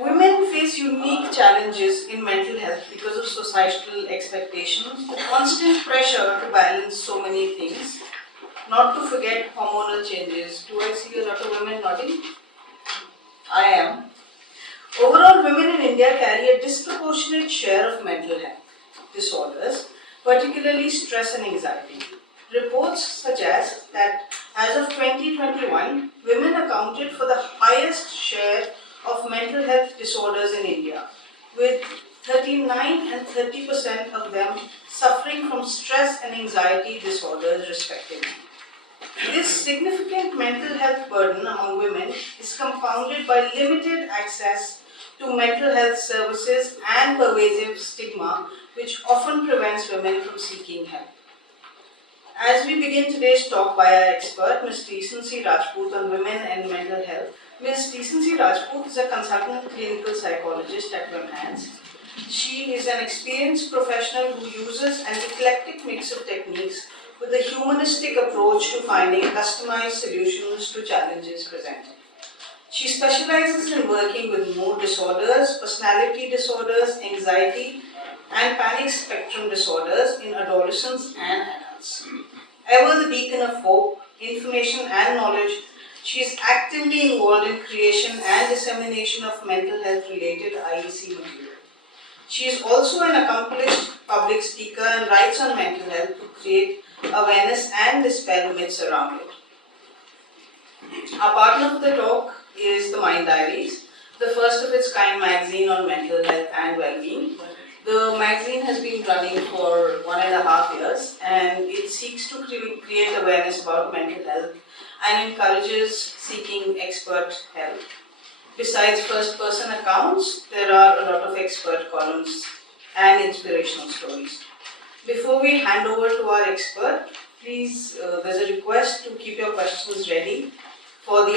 Women face unique challenges in mental health because of societal expectations, the constant pressure to balance so many things, not to forget hormonal changes. Do I see a lot of women nodding? I am. Overall, women in India carry a disproportionate share of mental health disorders, particularly stress and anxiety. Reports suggest that as of 2021, women accounted for the highest share of mental health disorders in India, with 39 and 30% of them suffering from stress and anxiety disorders respectively. This significant mental health burden among women is compounded by limited access to mental health services and pervasive stigma, which often prevents women from seeking help. As we begin today's talk by our expert, Ms. Decency Rajput, on women and mental health. Ms. Decency Rajput is a consultant clinical psychologist at VIMHANS. She is an experienced professional who uses an eclectic mix of techniques with a humanistic approach to finding customized solutions to challenges presented. She specializes in working with mood disorders, personality disorders, anxiety, and panic spectrum disorders in adolescents and adults. Ever the beacon of hope, information, and knowledge, she is actively involved in creation and dissemination of mental health related IHC material. She is also an accomplished public speaker and writes on mental health to create awareness and dispel myths around it. Our partner for the talk is the Mind Diaries, the first of its kind magazine on mental health and well-being. The magazine has been running for 1.5 years and it seeks to create awareness about mental health and encourages seeking expert help. Besides first-person accounts, there are a lot of expert columns and inspirational stories. Before we hand over to our expert, please, there's a request to keep your questions ready for the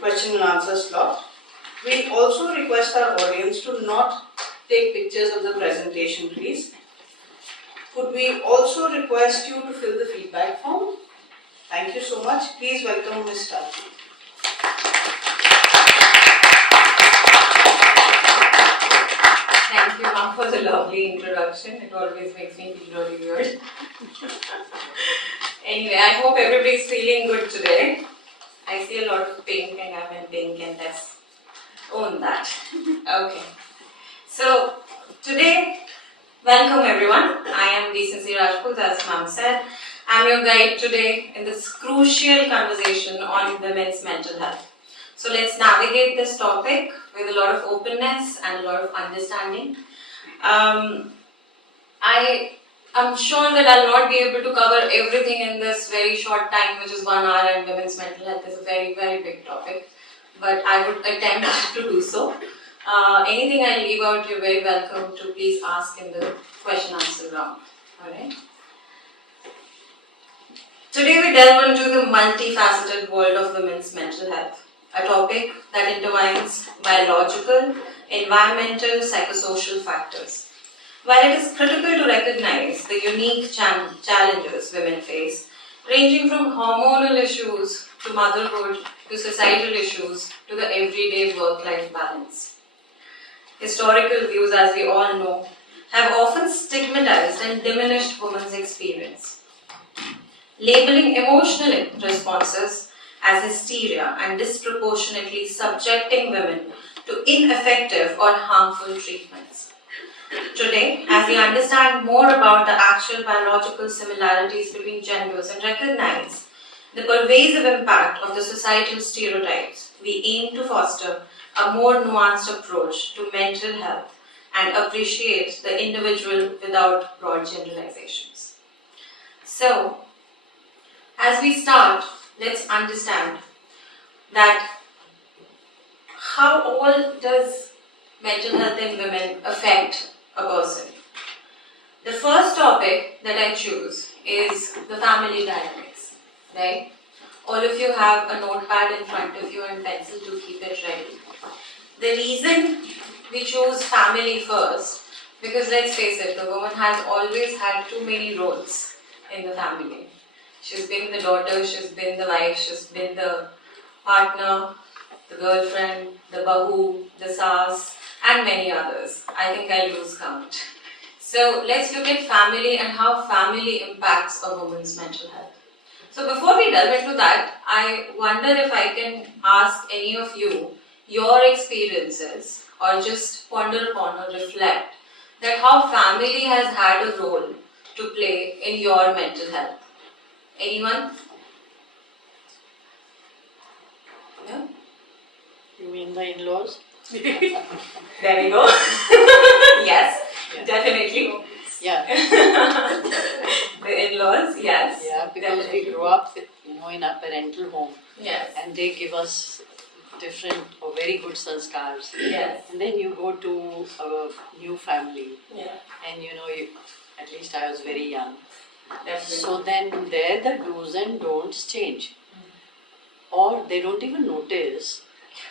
question and answer slot. We also request our audience to not take pictures of the presentation, please. Could we also request you to fill the feedback form? Thank you so much. Please welcome Ms. Rajput. Thank you, ma'am, for the lovely introduction. It always makes me feel really weird. Anyway, I hope everybody's feeling good today. I see a lot of pink and I'm in pink and let's own that. Okay. So, today, welcome everyone. I am Decency Rajput, as ma'am said. I'm your guide today in this crucial conversation on women's mental health. So let's navigate this topic with a lot of openness and a lot of understanding. I am sure that I'll not be able to cover everything in this very short time, which is 1 hour, and women's mental health is a very, very big topic. But I would attempt to do so. Anything I leave out, you're very welcome to please ask in the question-answer round. Alright? Today we delve into the multifaceted world of women's mental health, a topic that intertwines biological, environmental, psychosocial factors. While it is critical to recognize the unique challenges women face, ranging from hormonal issues to motherhood to societal issues to the everyday work-life balance. Historical views, as we all know, have often stigmatized and diminished women's experience, labeling emotional responses as hysteria and disproportionately subjecting women to ineffective or harmful treatments. Today, as we understand more about the actual biological similarities between genders and recognize the pervasive impact of the societal stereotypes, we aim to foster a more nuanced approach to mental health and appreciate the individual without broad generalizations. So, as we start, let's understand that how all does mental health in women affect a person. The first topic that I choose is the family dynamics, right? All of you have a notepad in front of you and pencil to keep it ready. The reason we choose family first, because let's face it, the woman has always had too many roles in the family. She's been the daughter, she's been the wife, she's been the partner, the girlfriend, the bahu, the saas, and many others. I think I'll lose count. So let's look at family and how family impacts a woman's mental health. So before we delve into that, I wonder if I can ask any of you your experiences or just ponder upon or reflect that how family has had a role to play in your mental health. Anyone? No? You mean the in-laws? There we go. Yes, Yeah. definitely. Yeah, The in-laws, yes. yeah, because definitely. we grew up with, in a parental home, Yes, and they give us different or very good sanskars. yes, And then you go to a new family, yeah, and at least I was very young. definitely. So then there the do's and don'ts change. Or they don't even notice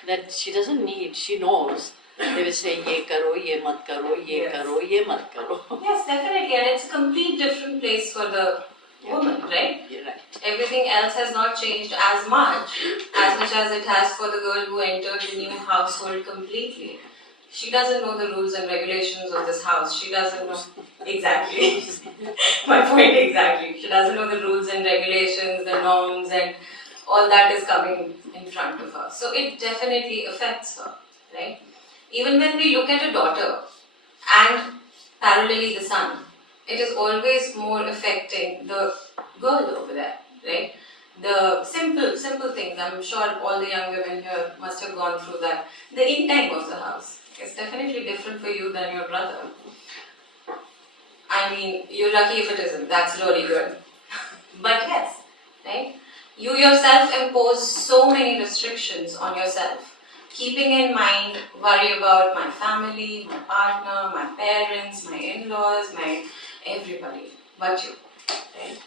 that she doesn't need, she knows. They will say, ye karo, ye mat karo, ye Yes. karo, ye mat karo. Yes, definitely, and it's a complete different place for the woman, right? You're right. Everything else has not changed as much as it has for the girl who entered the new household completely. She doesn't know the rules and regulations of this house. She doesn't know exactly my point exactly. She doesn't know the rules and regulations, the norms, and all that is coming in front of her. So it definitely affects her, right? Even when we look at a daughter and parallelly the son, it is always more affecting the girl over there, right? The simple things. I'm sure all the young women here must have gone through that. The in time of the house is definitely different for you than your brother. I mean, you're lucky if it isn't. That's really good. But yes, right? You yourself impose so many restrictions on yourself, keeping in mind, worry about my family, my partner, my parents, my in-laws, my everybody, but you, right?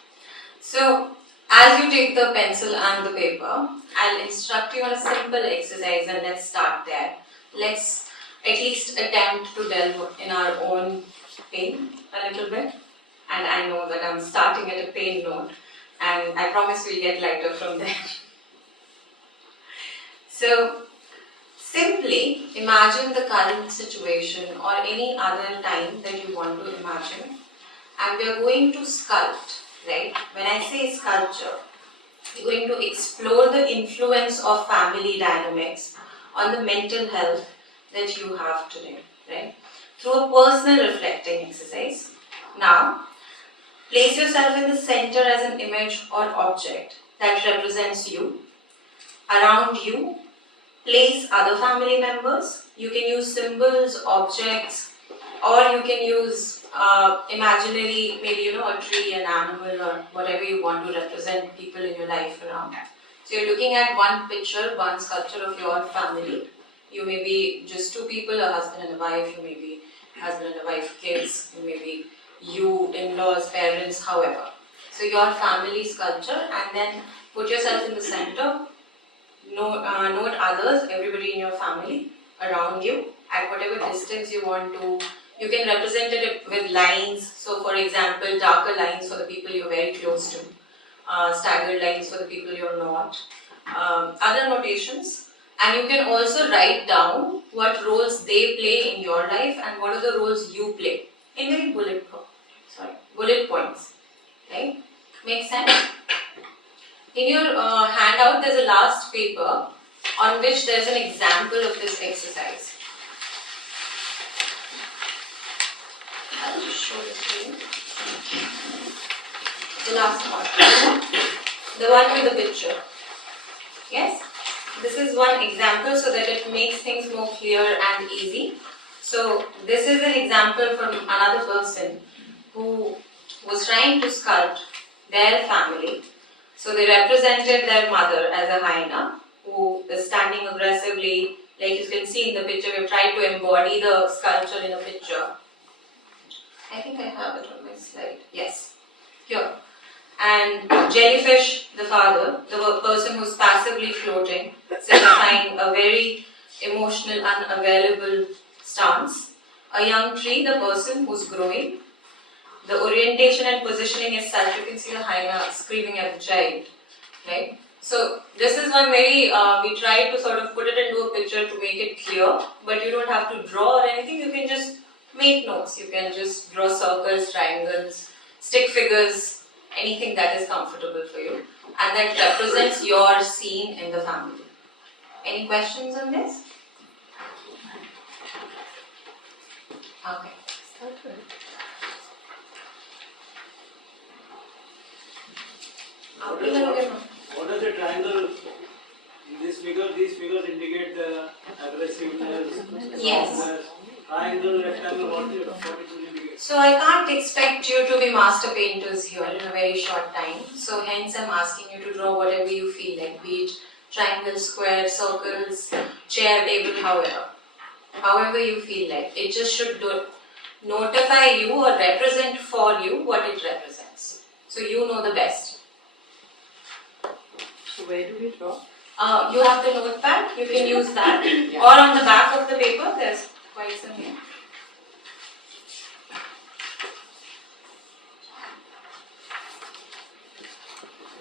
So, as you take the pencil and the paper, I'll instruct you on a simple exercise and let's start there. Let's at least attempt to delve in our own pain a little bit. And I know that I'm starting at a pain note, and I promise we'll get lighter from there. So, simply imagine the current situation or any other time that you want to imagine, and we are going to sculpt, right? When I say sculpture, we're going to explore the influence of family dynamics on the mental health that you have today, right? Through a personal reflecting exercise. Now, place yourself in the center as an image or object that represents you. Around you, place other family members. You can use symbols, objects, or you can use imaginary, maybe a tree, an animal, or whatever you want to represent people in your life around. So you're looking at one picture, one sculpture of your family. You may be just two people, a husband and a wife. You may be husband and a wife, kids. You may be you, in-laws, parents, however. So your family sculpture, and then put yourself in the center. Note others, everybody in your family around you at whatever distance you want to. You can represent it with lines. So, for example, darker lines for the people you're very close to, staggered lines for the people you're not, other notations. And you can also write down what roles they play in your life and what are the roles you play in very bullet points. Right? Make sense? In your handout, there's a last paper on which there's an example of this exercise. I'll just show this to you. The last one. The one with the picture. Yes? This is one example so that it makes things more clear and easy. So, this is an example from another person who was trying to sculpt their family. So they represented their mother as a hyena who is standing aggressively. Like you can see in the picture, we've tried to embody the sculpture in a picture. I think I have it on my slide. Yes, here. And jellyfish, the father, the person who's passively floating, signifying a very emotional, unavailable stance. A young tree, the person who's growing. The orientation and positioning is such, you can see the hyena screaming at the child, right? So this is one very, we try to sort of put it into a picture to make it clear, but you don't have to draw or anything, you can just make notes. You can just draw circles, triangles, stick figures, anything that is comfortable for you, and that represents your scene in the family. Any questions on this? Okay. What does the triangle in this figure? These figures indicate the aggressiveness, Yes. softness. Triangle, rectangle, what it will indicate? So I can't expect you to be master painters here in a very short time. So hence I'm asking you to draw whatever you feel like, be it triangle, square, circles, chair, table, however you feel like. It just should notify you or represent for you what it represents. So you know the best. So where do we draw? You have the notepad, you can use that. Yeah. Or on the back of the paper, there's quite some here.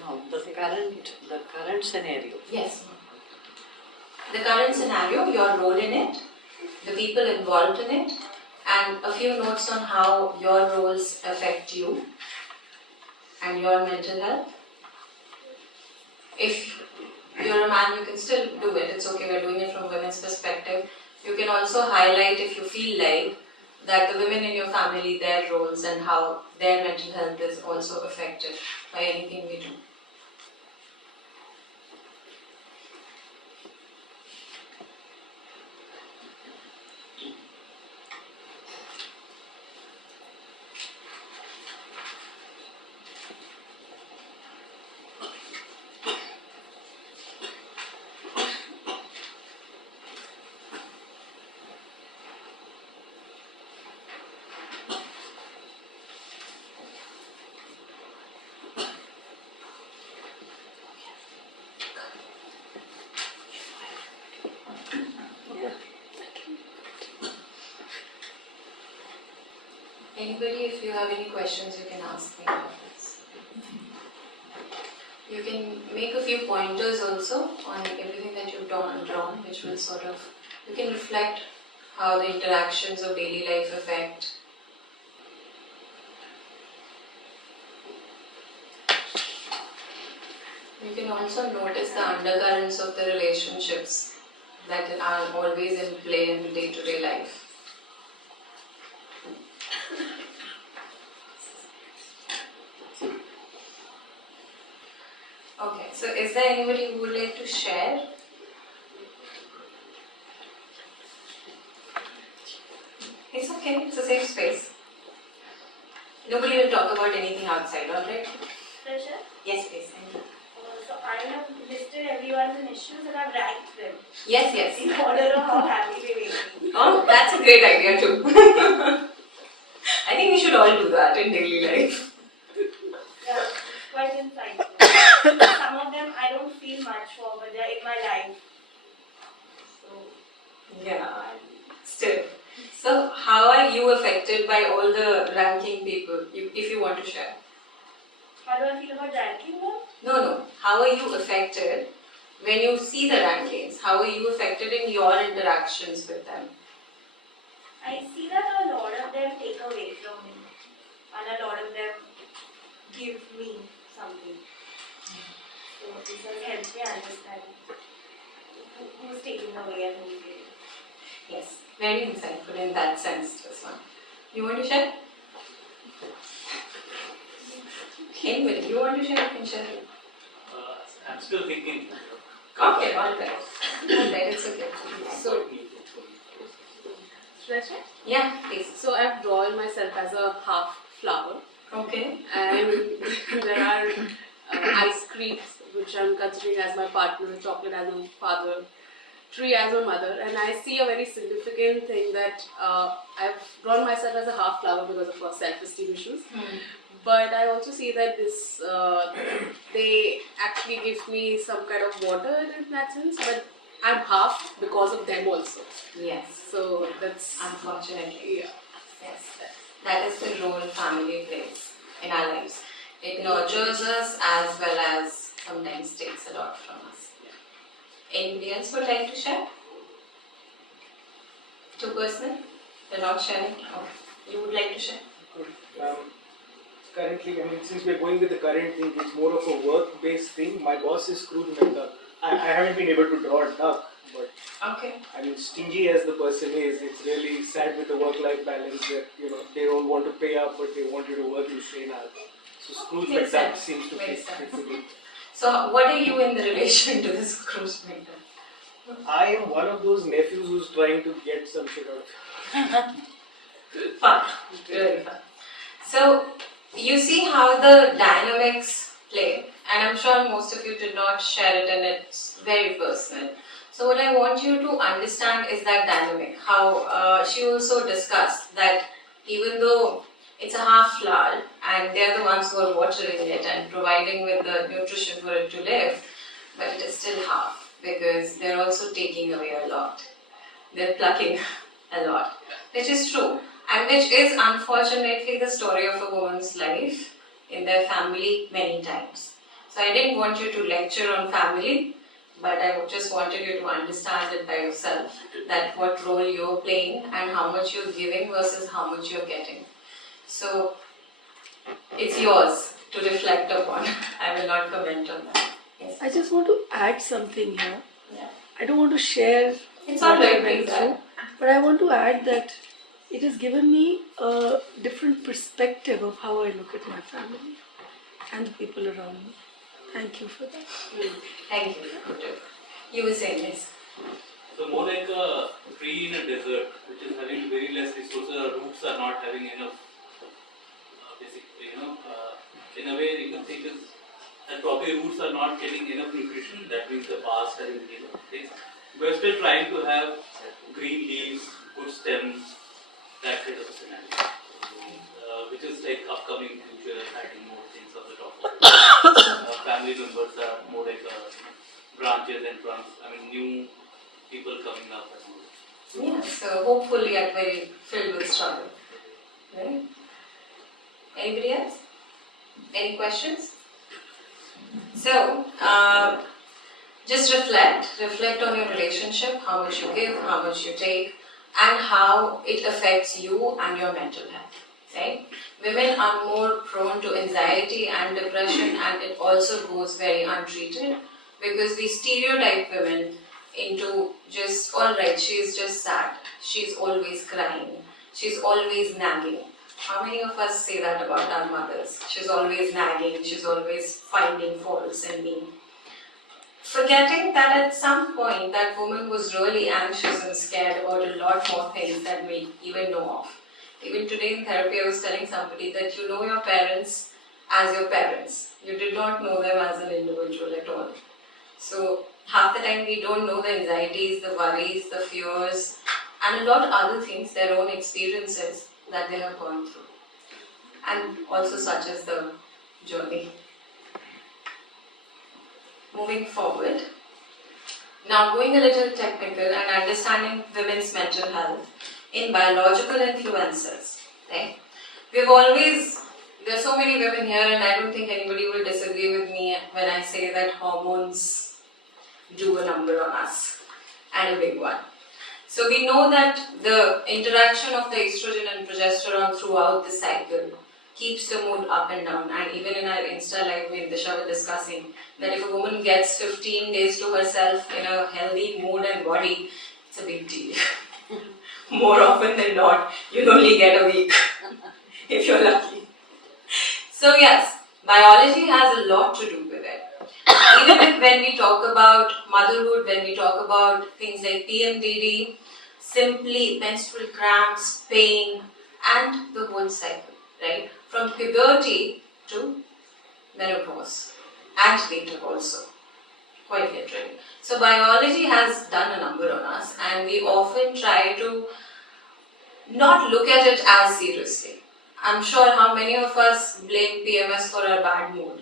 No, the current scenario. Yes. The current scenario, your role in it, the people involved in it, and a few notes on how your roles affect you and your mental health. If you're a man, you can still do it. It's okay, we're doing it from women's perspective. You can also highlight, if you feel like, that the women in your family, their roles and how their mental health is also affected by anything we do. Anybody, if you have any questions, you can ask me about this. You can make a few pointers also on everything that you've drawn, which will sort of, you can reflect how the interactions of daily life affect. You can also notice the undercurrents of the relationships that are always in play in day-to-day life. Okay, so is there anybody who would like to share? It's okay, it's a safe space. Nobody will talk about anything outside, alright? Pressure. Yes, please, thank you. So I have listed everyone's issues and I've ranked them Yes, yes. in order of how happy they make me. Oh, that's a great idea too. I think we should all do that in daily life. Yeah, it's quite insightful. Some of them I don't feel much for, but they're in my life. So Yeah, still. So, how are you affected by all the ranking people, if you want to share? how do I feel about ranking them? No. How are you affected when you see the rankings? How are you affected in your interactions with them? I see that a lot of them take away from me, and a lot of them give me something. So this has helped me understand who's taking away and who's giving. Yes, very insightful in that sense, this one. You want to share? Anybody, you want to share? You can share. I'm still thinking. Okay, alright. Alright, it's okay. So, should I share? Yeah, please. So, I've drawn myself as a half flower, Okay. and there are ice creams which I'm considering as my partner, chocolate as my father, tree as my mother, and I see a very significant thing that I've drawn myself as a half flower because of self-esteem issues. But I also see that this they actually give me some kind of water in that sense, but I'm half because of them also. Yes. So that's Unfortunately. yeah. Yes. That is the role family plays in our lives. It nurtures us as well as sometimes takes a lot lot from us. Anybody else would like to share? Too personal? You're not sharing? Okay. You would like to share? Currently, since we're going with the current thing, it's more of a work-based thing. My boss is screwed like a. I haven't been able to draw a duck, but Okay. stingy as the person is, it's really sad with the work-life balance that they don't want to pay up, but they want you to work in strain hours. So Scrooge Makes McDuck sense. seems to Makes fit sense. the bill. So, what are you in the relation to this Scrooge McDuck? I am one of those nephews who's trying to get some shit out. Fun. Really fun. So, you see how the dynamics play, and I'm sure most of you did not share it, and it's very personal. So, what I want you to understand is that dynamic. How she also discussed that even though it's a half flower, and they're the ones who are watering it and providing with the nutrition for it to live, but it is still half because they're also taking away a lot. They're plucking a lot, which is true. And which is unfortunately the story of a woman's life in their family many times. So I didn't want you to lecture on family, but I just wanted you to understand it by yourself, that what role you're playing and how much you're giving versus how much you're getting. So it's yours to reflect upon. I will not comment on that. Yes. I just want to add something here. Yeah. I don't want to share It's what all right, I went please through, add. but I want to add that it has given me a different perspective of how I look at my family and the people around me. Thank you for that. Thank you. You were saying this. So more like a tree in a desert, which is having very less resources. Our roots are not having enough. In a way, you can think is that probably roots are not getting enough nutrition. That means the past having things. We're still trying to have green leaves, good stems, that kind of a scenario, which is like upcoming future, adding more things on the top of it. Family members are more like branches and trunks. New people coming up and all. Yeah, so hopefully at very filled with struggle. Right? Anybody else? Any questions? So, just reflect on your relationship, how much you give, how much you take, and how it affects you and your mental health. Right? Women are more prone to anxiety and depression, and it also goes very untreated because we stereotype women into just, alright, she's just sad, she's always crying, she's always nagging. How many of us say that about our mothers? She's always nagging, she's always finding faults in me. Forgetting that at some point that woman was really anxious and scared about a lot more things than we even know of. Even today in therapy I was telling somebody that you know your parents as your parents. You did not know them as an individual at all. So half the time we don't know the anxieties, the worries, the fears, and a lot of other things, their own experiences that they have gone through. And also such as the journey. Moving forward, now going a little technical and understanding women's mental health in biological influences. Right? There are so many women here, and I don't think anybody will disagree with me when I say that hormones do a number on us, and a big one. So we know that the interaction of the estrogen and progesterone throughout the cycle keeps the mood up and down. And even in our Insta live, we in Disha were discussing that if a woman gets 15 days to herself in a healthy mood and body, it's a big deal. More often than not, you'll only get a week if you're lucky. So yes, biology has a lot to do with it. Even when we talk about motherhood, when we talk about things like PMDD, simply menstrual cramps, pain, and the whole cycle, right? From puberty to menopause, and later also, quite literally. So biology has done a number on us, and we often try to not look at it as seriously. I'm sure how many of us blame PMS for our bad mood.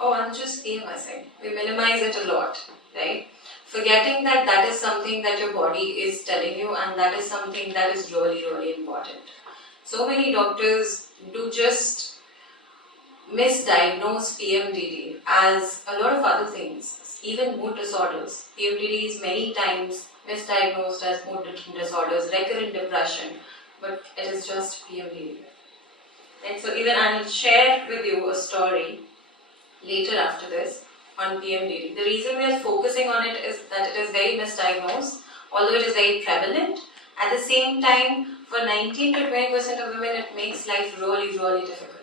Oh, I'm just PMSing. We minimize it a lot, right? Forgetting that that is something that your body is telling you, and that is something that is really, really important. So many doctors do just misdiagnose PMDD as a lot of other things, even mood disorders. PMDD is many times misdiagnosed as mood disorders, recurrent depression, but it is just PMDD. And so even I'll share with you a story later after this on PMDD. The reason we are focusing on it is that it is very misdiagnosed, although it is very prevalent. At the same time, for 19 to 20% of women, it makes life really, really difficult.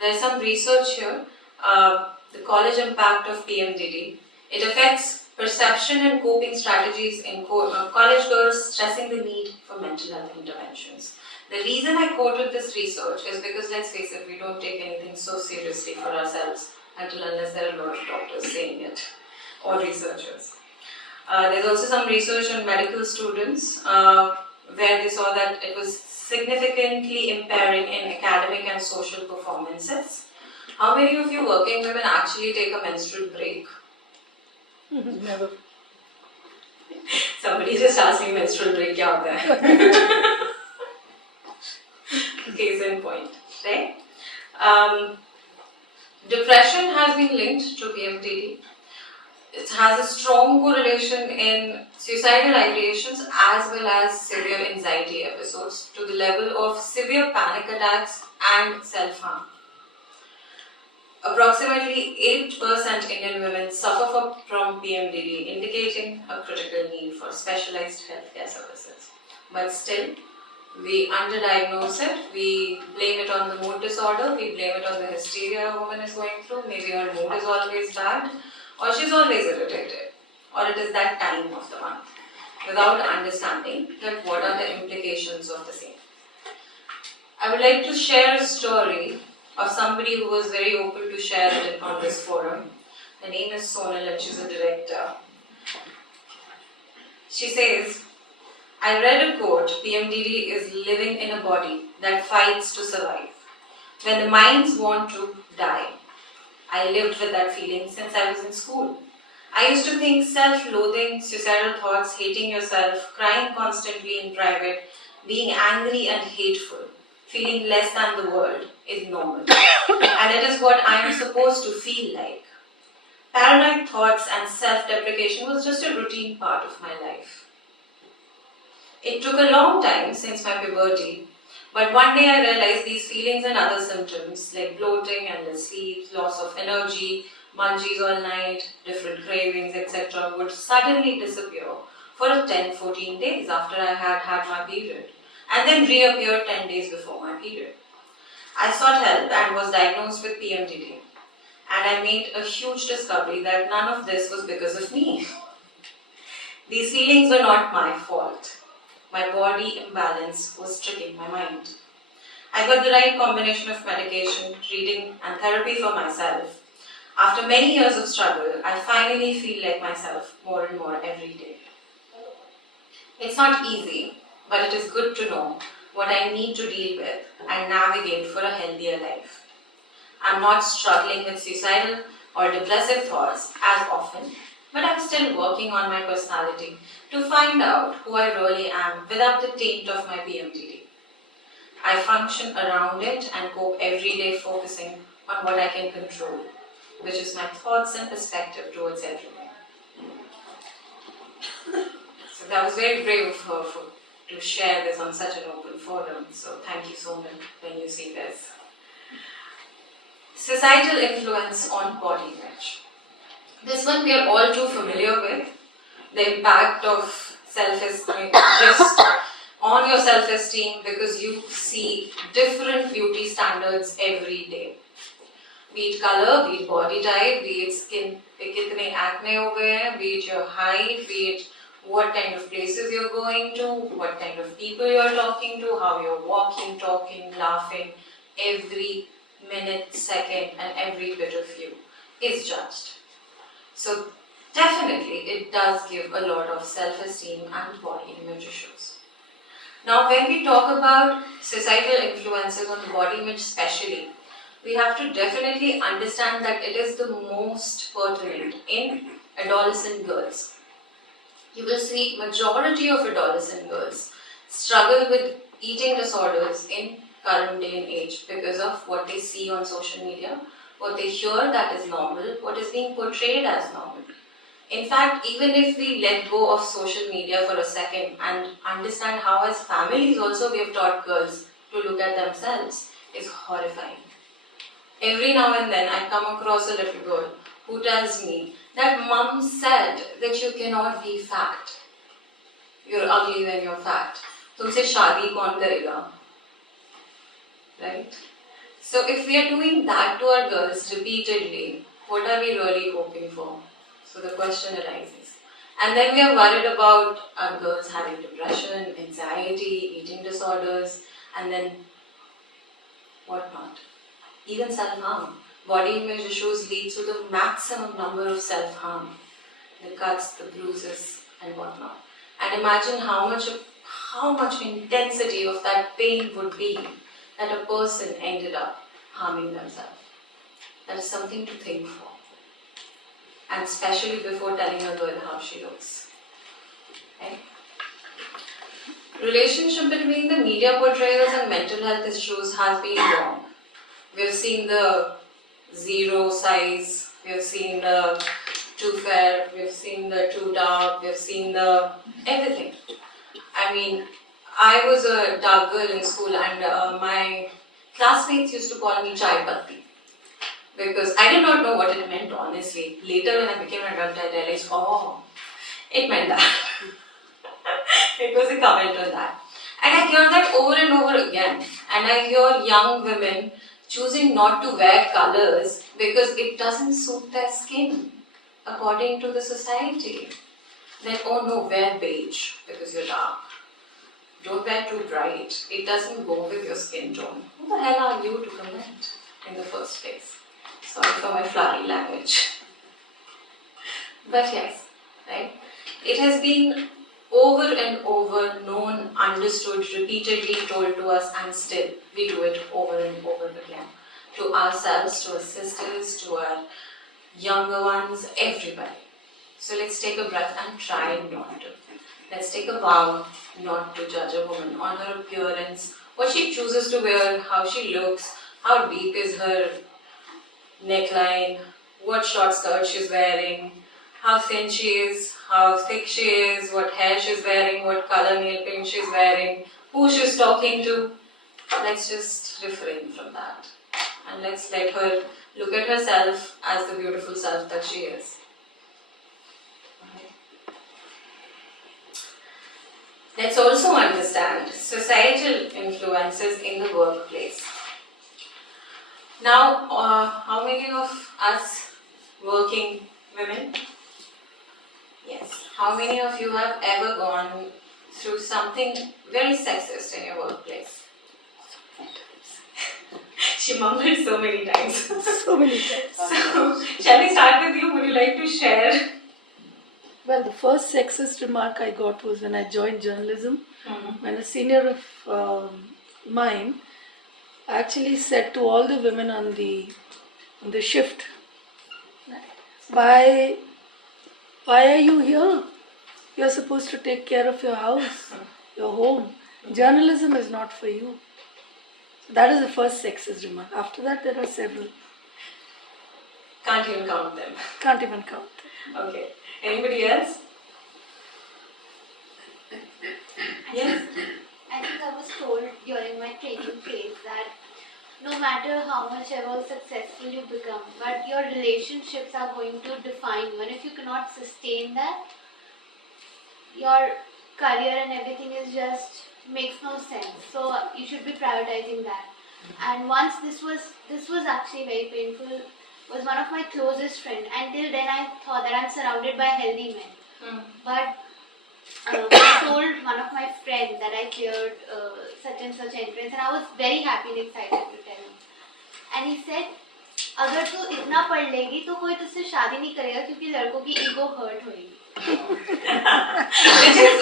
There is some research here, the college impact of PMDD. It affects perception and coping strategies in college girls, stressing the need for mental health interventions. The reason I quoted this research is because, let's face it, we don't take anything so seriously for ourselves until unless there are a lot of doctors saying it or researchers. There's also some research on medical students where they saw that it was significantly impairing in academic and social performances. How many of you working women actually take a menstrual break? Never. Somebody just asked me menstrual break kya hota hai. Case in point, right? Depression has been linked to PMDD. It has a strong correlation in suicidal ideations as well as severe anxiety episodes to the level of severe panic attacks and self-harm. Approximately 8% Indian women suffer from PMDD, indicating a critical need for specialized healthcare services. But still, we underdiagnose it, we blame it on the mood disorder, we blame it on the hysteria a woman is going through, maybe her mood is always bad, or she's always irritated, or it is that time of the month, without understanding that what are the implications of the same. I would like to share a story of somebody who was very open to share it on this forum. Her name is Sonal and she's a director. She says, I read a quote, PMDD is living in a body that fights to survive. When the minds want to die. I lived with that feeling since I was in school. I used to think self-loathing, suicidal thoughts, hating yourself, crying constantly in private, being angry and hateful, feeling less than the world is normal. And it is what I am supposed to feel like. Paranoid thoughts and self-deprecation was just a routine part of my life. It took a long time since my puberty, but one day I realized these feelings and other symptoms like bloating, endless sleep, loss of energy, munchies all night, different cravings, etc. would suddenly disappear for 10-14 days after I had had my period and then reappear 10 days before my period. I sought help and was diagnosed with PMDD, and I made a huge discovery that none of this was because of me. These feelings were not my fault. My body imbalance was tricking my mind. I got the right combination of medication, treating and therapy for myself. After many years of struggle, I finally feel like myself more and more every day. It's not easy, but it is good to know what I need to deal with and navigate for a healthier life. I'm not struggling with suicidal or depressive thoughts as often, but I'm still working on my personality to find out who I really am without the taint of my PMDD. I function around it and cope every day focusing on what I can control, which is my thoughts and perspective towards everything. So that was very brave of her to share this on such an open forum. So thank you so much when you see this. Societal influence on body image. This one we are all too familiar with. The impact of self-esteem, just on your self-esteem because you see different beauty standards every day. Be it color, be it body type, be it skin, kitne acne ho gaye hain, be it your height, be it what kind of places you're going to, what kind of people you're talking to, how you're walking, talking, laughing, every minute, second and every bit of you is judged. So definitely it does give a lot of self-esteem and body image issues. Now when we talk about societal influences on the body image especially, we have to definitely understand that it is the most pertinent in adolescent girls. You will see majority of adolescent girls struggle with eating disorders in current day and age because of what they see on social media, what they hear that is normal, what is being portrayed as normal. In fact, even if we let go of social media for a second and understand how as families also we have taught girls to look at themselves, is horrifying. Every now and then I come across a little girl who tells me that mum said that you cannot be fat. You're ugly when you're fat. तुमसे शादी कौन करेगा? Right? So if we are doing that to our girls repeatedly, what are we really hoping for? So the question arises. And then we are worried about our girls having depression, anxiety, eating disorders, and then what not? Even self-harm. Body image issues lead to the maximum number of self-harm. The cuts, the bruises, and whatnot. And imagine how much intensity of that pain would be that a person ended up harming themselves. That is something to think for. And especially before telling a girl how she looks. Right? Relationship between the media portrayals and mental health issues has been wrong. We have seen the zero size, we have seen the too fair, we have seen the too dark, we have seen the everything. I mean, I was a dark girl in school and my classmates used to call me Chai Patti. Because I did not know what it meant, honestly. Later when I became an adult, I realized, oh, it meant that. It was a comment on that. And I hear that over and over again. And I hear young women choosing not to wear colors because it doesn't suit their skin according to the society. Then, oh no, wear beige because you're dark. Don't wear too bright. It doesn't go with your skin tone. Who the hell are you to comment in the first place? Sorry for my flowery language. But yes, right? It has been over and over known, understood, repeatedly told to us, and still we do it over and over again. To ourselves, to our sisters, to our younger ones, everybody. So let's take a breath and try not to. Let's take a vow not to judge a woman on her appearance, what she chooses to wear, how she looks, how deep is her neckline, what short skirt she's wearing, how thin she is, how thick she is, what hair she's wearing, what color nail paint she's wearing, who she's talking to. Let's just refrain from that. And let's let her look at herself as the beautiful self that she is. Let's also understand societal influences in the workplace. Now, how many of us working women? Yes. How many of you have ever gone through something very sexist in your workplace? She mumbled so many times. So many times. So, shall we start with you? Would you like to share? Well, the first sexist remark I got was when I joined journalism. When a senior of mine actually said to all the women on the shift, why are you here? You're supposed to take care of your house, your home. Journalism is not for you. That is the first sexist remark. After that, there are several. Can't even count them. Can't even count them. Okay. Anybody else? Yes? I think I was told during my training phase that no matter how much ever successful you become, but your relationships are going to define you. And if you cannot sustain that, your career and everything is just makes no sense. So you should be prioritizing that. And once this was actually very painful. Was one of my closest friends. Until then, I thought that I'm surrounded by healthy men. But I told one of my friends that I cleared such and such entrance, and I was very happy and excited to tell him. And he said, अगर तू इतना पढ़ लेगी तो कोई तुझसे शादी नहीं करेगा क्योंकि लड़कों की ego hurt होगी.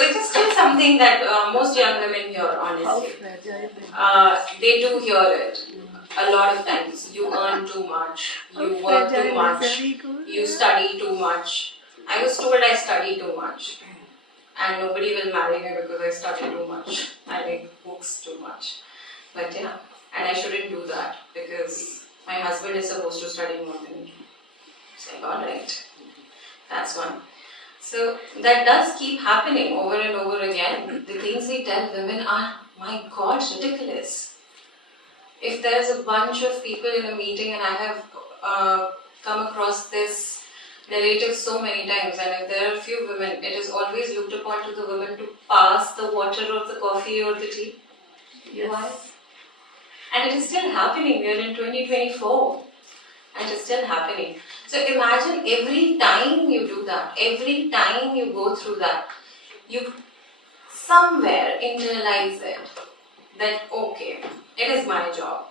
which is still something that most young women hear, honestly. They do hear it a lot of times. You earn too much, you work too much, you study too much. I was told I study too much and nobody will marry me because I study too much. I read books too much. But yeah. and I shouldn't do that because my husband is supposed to study more than me. It's like, alright, that's one. So that does keep happening over and over again. The things we tell women are, my God, ridiculous. If there's a bunch of people in a meeting and I have come across this narrative so many times, and if there are a few women, it is always looked upon to the women to pass the water or the coffee or the tea. Yes. Why? And it is still happening. We are in 2024 and it is still happening. So imagine every time you do that, every time you go through that, you somewhere internalize it that okay, it is my job,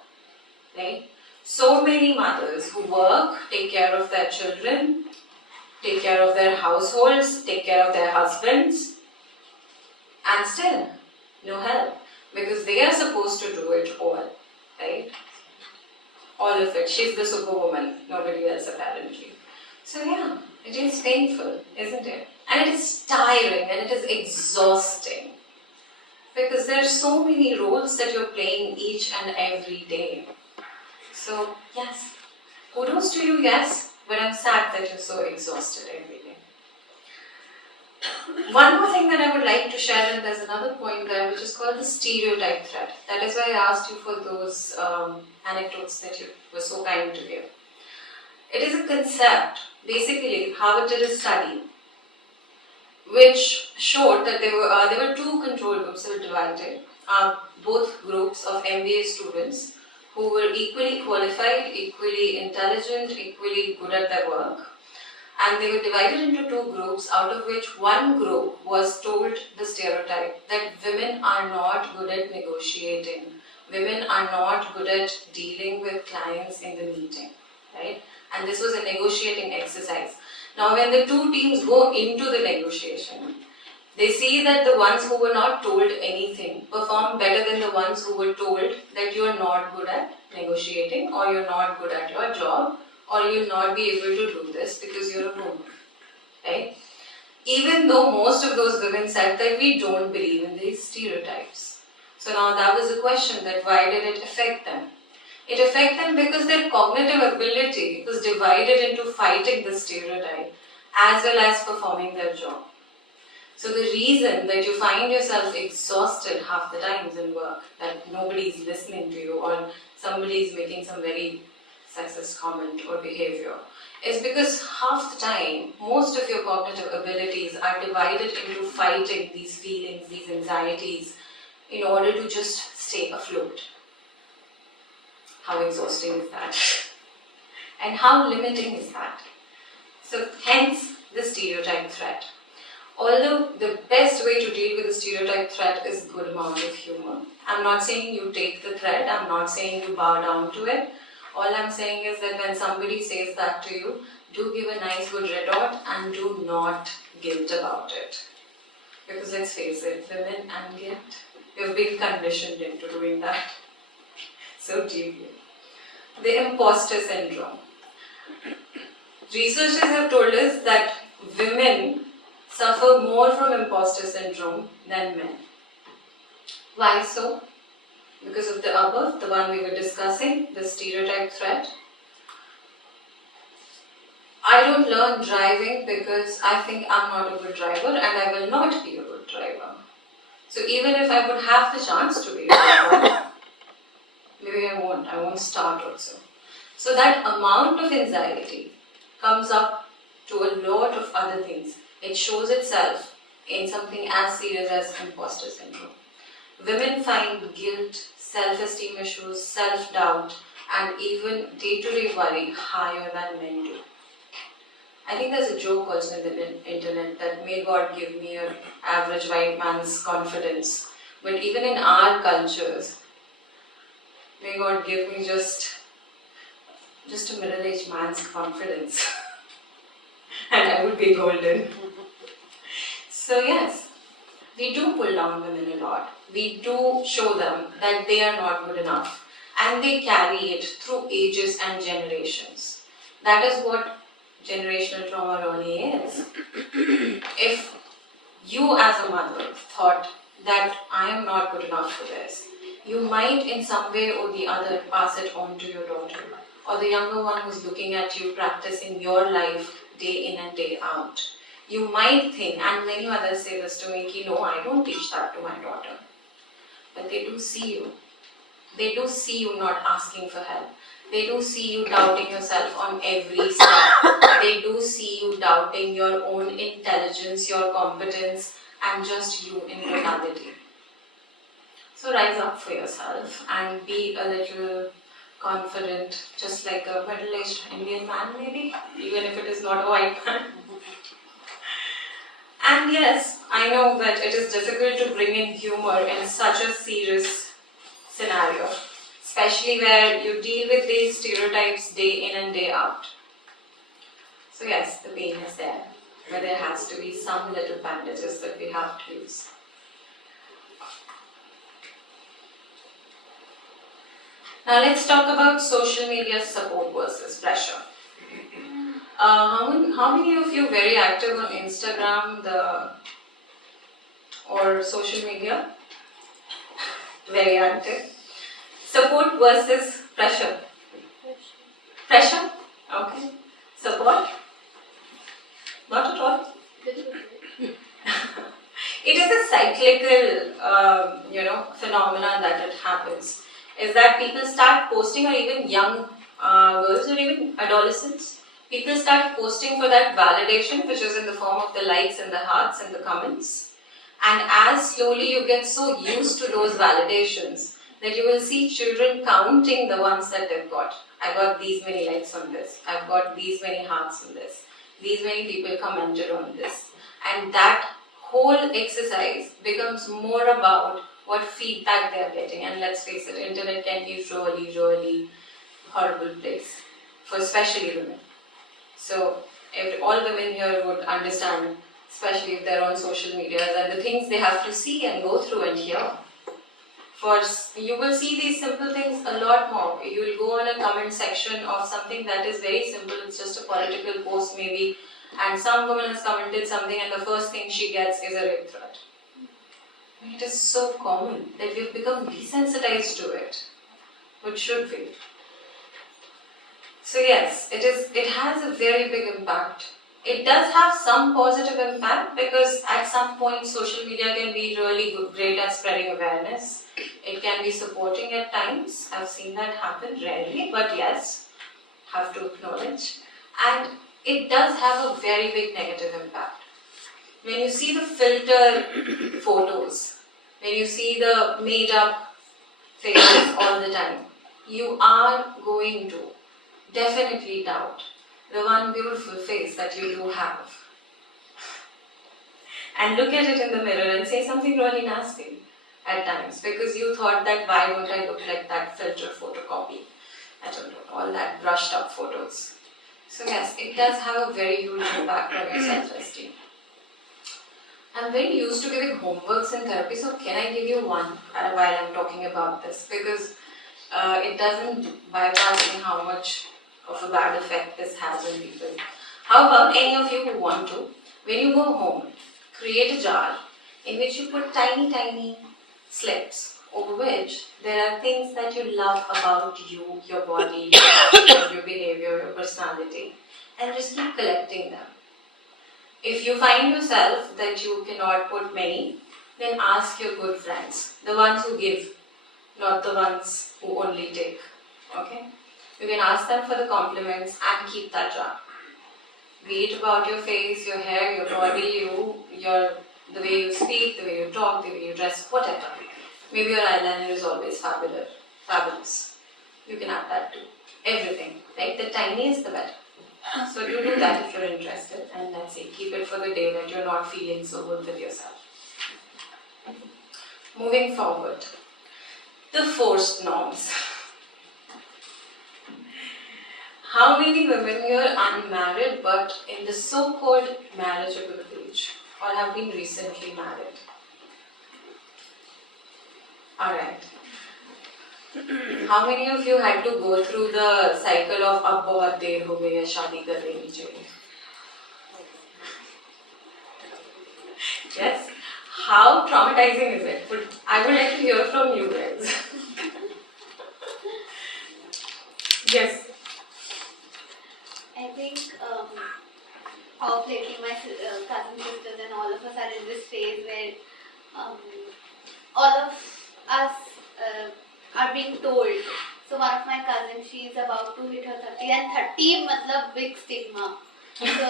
right? So many mothers who work, take care of their children, take care of their households, take care of their husbands, and still no help because they are supposed to do it all, right? All of it. She's the superwoman, nobody else apparently. So yeah, it is painful, isn't it? And it is tiring and it is exhausting because there are so many roles that you're playing each and every day. So yes, kudos to you, yes, but I'm sad that you're so exhausted every day. One more thing that I would like to share, and there's another point there which is called the stereotype threat. That is why I asked you for those anecdotes that you were so kind to give. It is a concept. Basically, Harvard did a study which showed that there were two control groups that were divided. Both groups of MBA students who were equally qualified, equally intelligent, equally good at their work. And they were divided into two groups, out of which one group was told the stereotype that women are not good at negotiating. Women are not good at dealing with clients in the meeting, right? And this was a negotiating exercise. Now when the two teams go into the negotiation, they see that the ones who were not told anything perform better than the ones who were told that you are not good at negotiating, or you're not good at your job, or you'll not be able to do this because you're a woman, right? Even though most of those women said that we don't believe in these stereotypes. So now that was the question, that why did it affect them? It affected them because their cognitive ability was divided into fighting the stereotype as well as performing their job. So the reason that you find yourself exhausted half the times in work, that nobody is listening to you or somebody is making some very sexist comment or behavior, is because half the time, most of your cognitive abilities are divided into fighting these feelings, these anxieties, in order to just stay afloat. How exhausting is that? And how limiting is that? So hence the stereotype threat. Although the best way to deal with the stereotype threat is good amount of humor. I'm not saying you take the threat, I'm not saying you bow down to it. All I'm saying is that when somebody says that to you, do give a nice good retort and do not guilt about it. Because let's face it, women and guilt, we've been conditioned into doing that so deeply. The imposter syndrome. Researchers have told us that women suffer more from imposter syndrome than men. Why so? Because of the above, the one we were discussing, the stereotype threat. I don't learn driving because I think I'm not a good driver and I will not be a good driver. So even if I would have the chance to be a driver, maybe I won't start also. So that amount of anxiety comes up to a lot of other things. It shows itself in something as serious as imposter syndrome. Women find guilt, self-esteem issues, self-doubt, and even day-to-day worry higher than men do. I think there's a joke also in the internet that may God give me an average white man's confidence. But even in our cultures, may God give me just a middle-aged man's confidence. And I would be golden. So yes, we do pull down women a lot. We do show them that they are not good enough. And they carry it through ages and generations. That is what generational trauma really is. If you as a mother thought that I am not good enough for this, you might in some way or the other pass it on to your daughter, or the younger one who's looking at you practicing your life day in and day out. You might think, and many others say this to me, no, I don't teach that to my daughter. But they do see you. They do see you not asking for help. They do see you doubting yourself on every step. They do see you doubting your own intelligence, your competence, and just you in totality. So rise up for yourself and be a little confident, just like a middle-aged Indian man maybe, even if it is not a white man. And yes, I know that it is difficult to bring in humor in such a serious scenario, especially where you deal with these stereotypes day in and day out. So yes, the pain is there, but there has to be some little bandages that we have to use. Now let's talk about social media support versus pressure. How many of you very active on Instagram or social media? Very active. Support versus pressure. Pressure? Okay. Support? Not at all. It is a cyclical, phenomenon that it happens. Is that people start posting, or even young girls or even adolescents, people start posting for that validation, which is in the form of the likes and the hearts and the comments. And as slowly you get so used to those validations, that you will see children counting the ones that they've got. I got these many likes on this. I've got these many hearts on this. These many people commented on this. And that whole exercise becomes more about what feedback they are getting. And let's face it, internet can be really, really horrible place for especially women. So all women here would understand, especially if they're on social media, and the things they have to see and go through and hear. You will see these simple things a lot more. You will go on a comment section of something that is very simple. It's just a political post maybe, and some woman has commented something and the first thing she gets is a rape threat. It is so common that we've become desensitized to it, which should be. So yes, it has a very big impact. It does have some positive impact because at some point social media can be really great at spreading awareness. It can be supporting at times. I've seen that happen rarely, but yes, have to acknowledge. And it does have a very big negative impact. When you see the filter photos, when you see the made up faces all the time, you are going to definitely doubt the one beautiful face that you do have. And look at it in the mirror and say something really nasty at times because you thought that why don't I look like that filter photocopy? I don't know, all that brushed up photos. So yes, it does have a very huge impact on your self-esteem. I'm very used to giving homeworks in therapy, so can I give you one while I'm talking about this? Because it doesn't bypass me how much of a bad effect this has on people. How about any of you who want to, when you go home, create a jar in which you put tiny, tiny slips over which there are things that you love about you, your body, your behavior, your personality, and just keep collecting them. If you find yourself that you cannot put many, then ask your good friends, the ones who give, not the ones who only take. Okay? You can ask them for the compliments and keep that jar. Be it about your face, your hair, your body, the way you speak, the way you talk, the way you dress, whatever. Maybe your eyeliner is always fabulous. You can add that too. Everything. Like the tiniest, the better. So you do that if you're interested, and that's it. Keep it for the day that you're not feeling so good with yourself. Moving forward, the forced norms. How many women here are unmarried but in the so-called marriageable age or have been recently married? Alright. How many of you had to go through the cycle of ab bahut der ho gayi hai, shaadi kar leni chahiye? Yes? How traumatizing is it? I would like to hear from you guys. of lately my cousin sisters and all of us are in this phase where all of us are being told. So one of my cousins, she is about to hit her 30 and 30 matlab big stigma. So,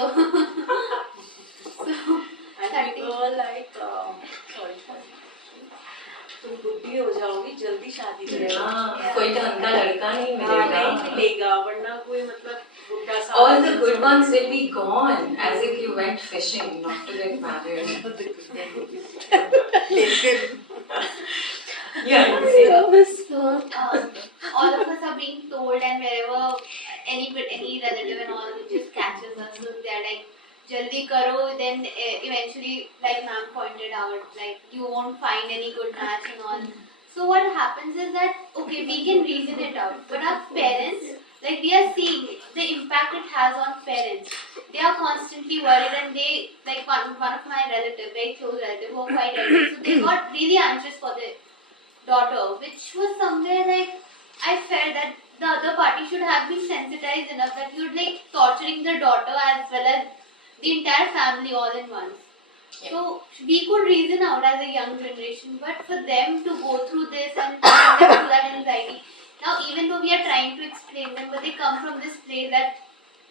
And 30. people are like, sorry. तुम बुद्धि हो जाओगी जल्दी शादी करेगा कोई ढंग का लड़का नहीं नहीं मिलेगा. मिलेगा वरना कोई मतलब बुढ़ा सा All the good ones will be gone, as if you went fishing not to get married. Yeah, you say. All of us are being told, and wherever any relative and all just catches us, so they're like, "Jaldi karo." Then eventually, like ma'am pointed out, like you won't find any good match and all. So what happens is that okay, we can reason it out, but our parents, like we are seeing the impact it has on parents. They are constantly worried, and they like one of my relative, very close relative, who are quite elderly, so they got really anxious for their daughter, which was somewhere like I felt that the other party should have been sensitized enough that you're like torturing the daughter as well as the entire family all in once. Yeah. So we could reason out as a young generation, but for them to go through this and put them through that anxiety. Now even though we are trying to explain them, but they come from this place that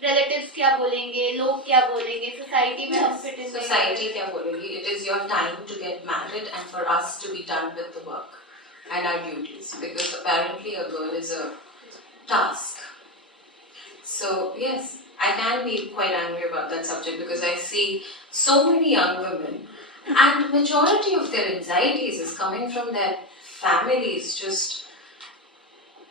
relatives क्या बोलेंगे, लोग क्या बोलेंगे, society में हम fit in नहीं Society करते। क्या बोलेगी? It is your time to get married and for us to be done with the work and our duties, because apparently a girl is a task. So yes, I can be quite angry about that subject because I see so many young women, and majority of their anxieties is coming from their families just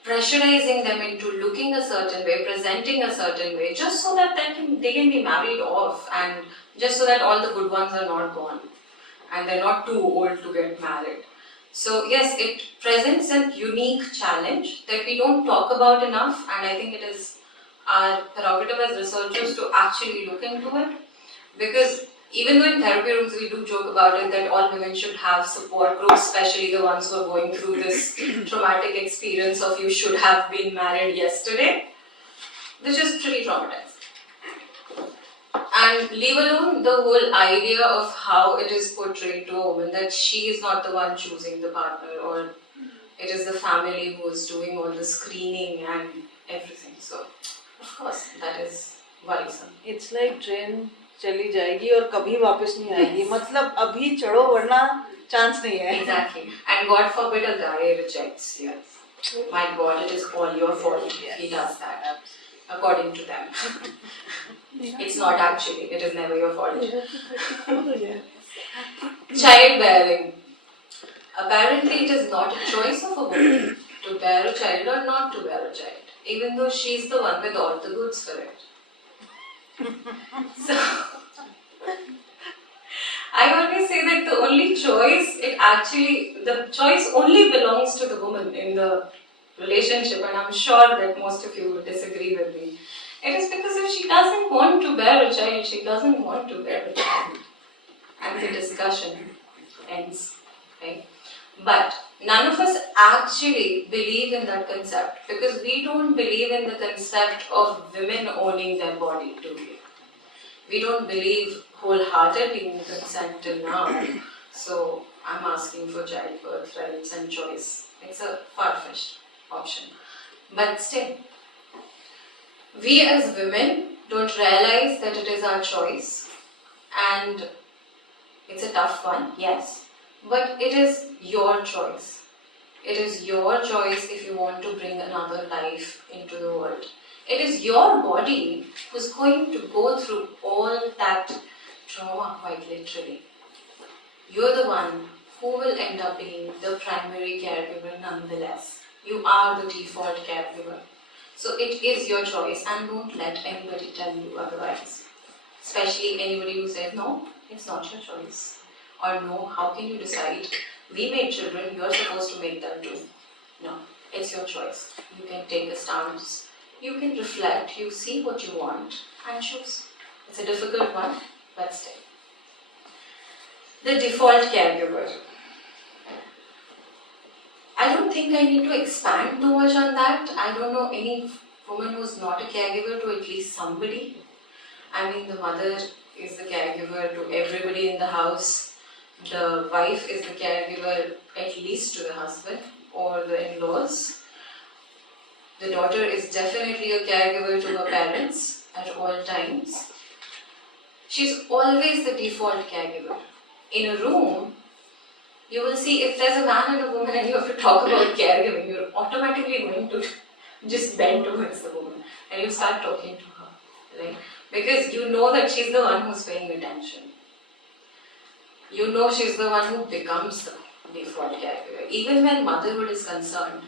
pressurizing them into looking a certain way, presenting a certain way, just so that they can be married off, and just so that all the good ones are not gone and they're not too old to get married. So yes, it presents a unique challenge that we don't talk about enough, and I think it is our prerogative as researchers to actually look into it, because even though in therapy rooms we do joke about it that all women should have support groups, especially the ones who are going through this traumatic experience of you should have been married yesterday, which is pretty traumatizing. And leave alone the whole idea of how it is portrayed to a woman that she is not the one choosing the partner, or it is the family who is doing all the screening and everything. So, of course, that is worrisome. It's like train चली जाएगी और कभी वापस नहीं आएगी, मतलब अभी चढ़ो वरना चांस नहीं है. Exactly. And God forbid a guy rejects you. My God, it is all your fault if he does that. According to them. It's not actually. It is never your fault. Childbearing. Apparently, it is not a choice of a woman to bear a child or not to bear a child, even though she's the one with all the goods for it. So, I always say that the only choice, the choice only belongs to the woman in the relationship, and I'm sure that most of you would disagree with me. It is because if she doesn't want to bear a child, she doesn't want to bear a child. And the discussion ends, right? But none of us actually believe in that concept, because we don't believe in the concept of women owning their body, do we? We don't believe wholeheartedly in consent till now. So I'm asking for childbirth rights and choice. It's a far-fetched option. But still, we as women don't realize that it is our choice, and it's a tough one, yes, but it is your choice. It is your choice if you want to bring another life into the world. It is your body who's going to go through all that trauma, quite literally. You're the one who will end up being the primary caregiver nonetheless. You are the default caregiver. So it is your choice, and don't let anybody tell you otherwise. Especially anybody who says, no, it's not your choice. Or no, how can you decide? We made children, you're supposed to make them too. No, it's your choice. You can take a stance, you can reflect, you see what you want and choose. It's a difficult one, but still. The default caregiver. I don't think I need to expand too much on that. I don't know any woman who's not a caregiver to at least somebody. I mean, the mother is the caregiver to everybody in the house. The wife is the caregiver at least to the husband or the in-laws. The daughter is definitely a caregiver to her parents at all times. She's always the default caregiver. In a room, you will see if there's a man and a woman and you have to talk about caregiving, you're automatically going to just bend towards the woman and you start talking to her, right? Because you know that she's the one who's paying attention. You know she's the one who becomes the default caregiver. Even when motherhood is concerned,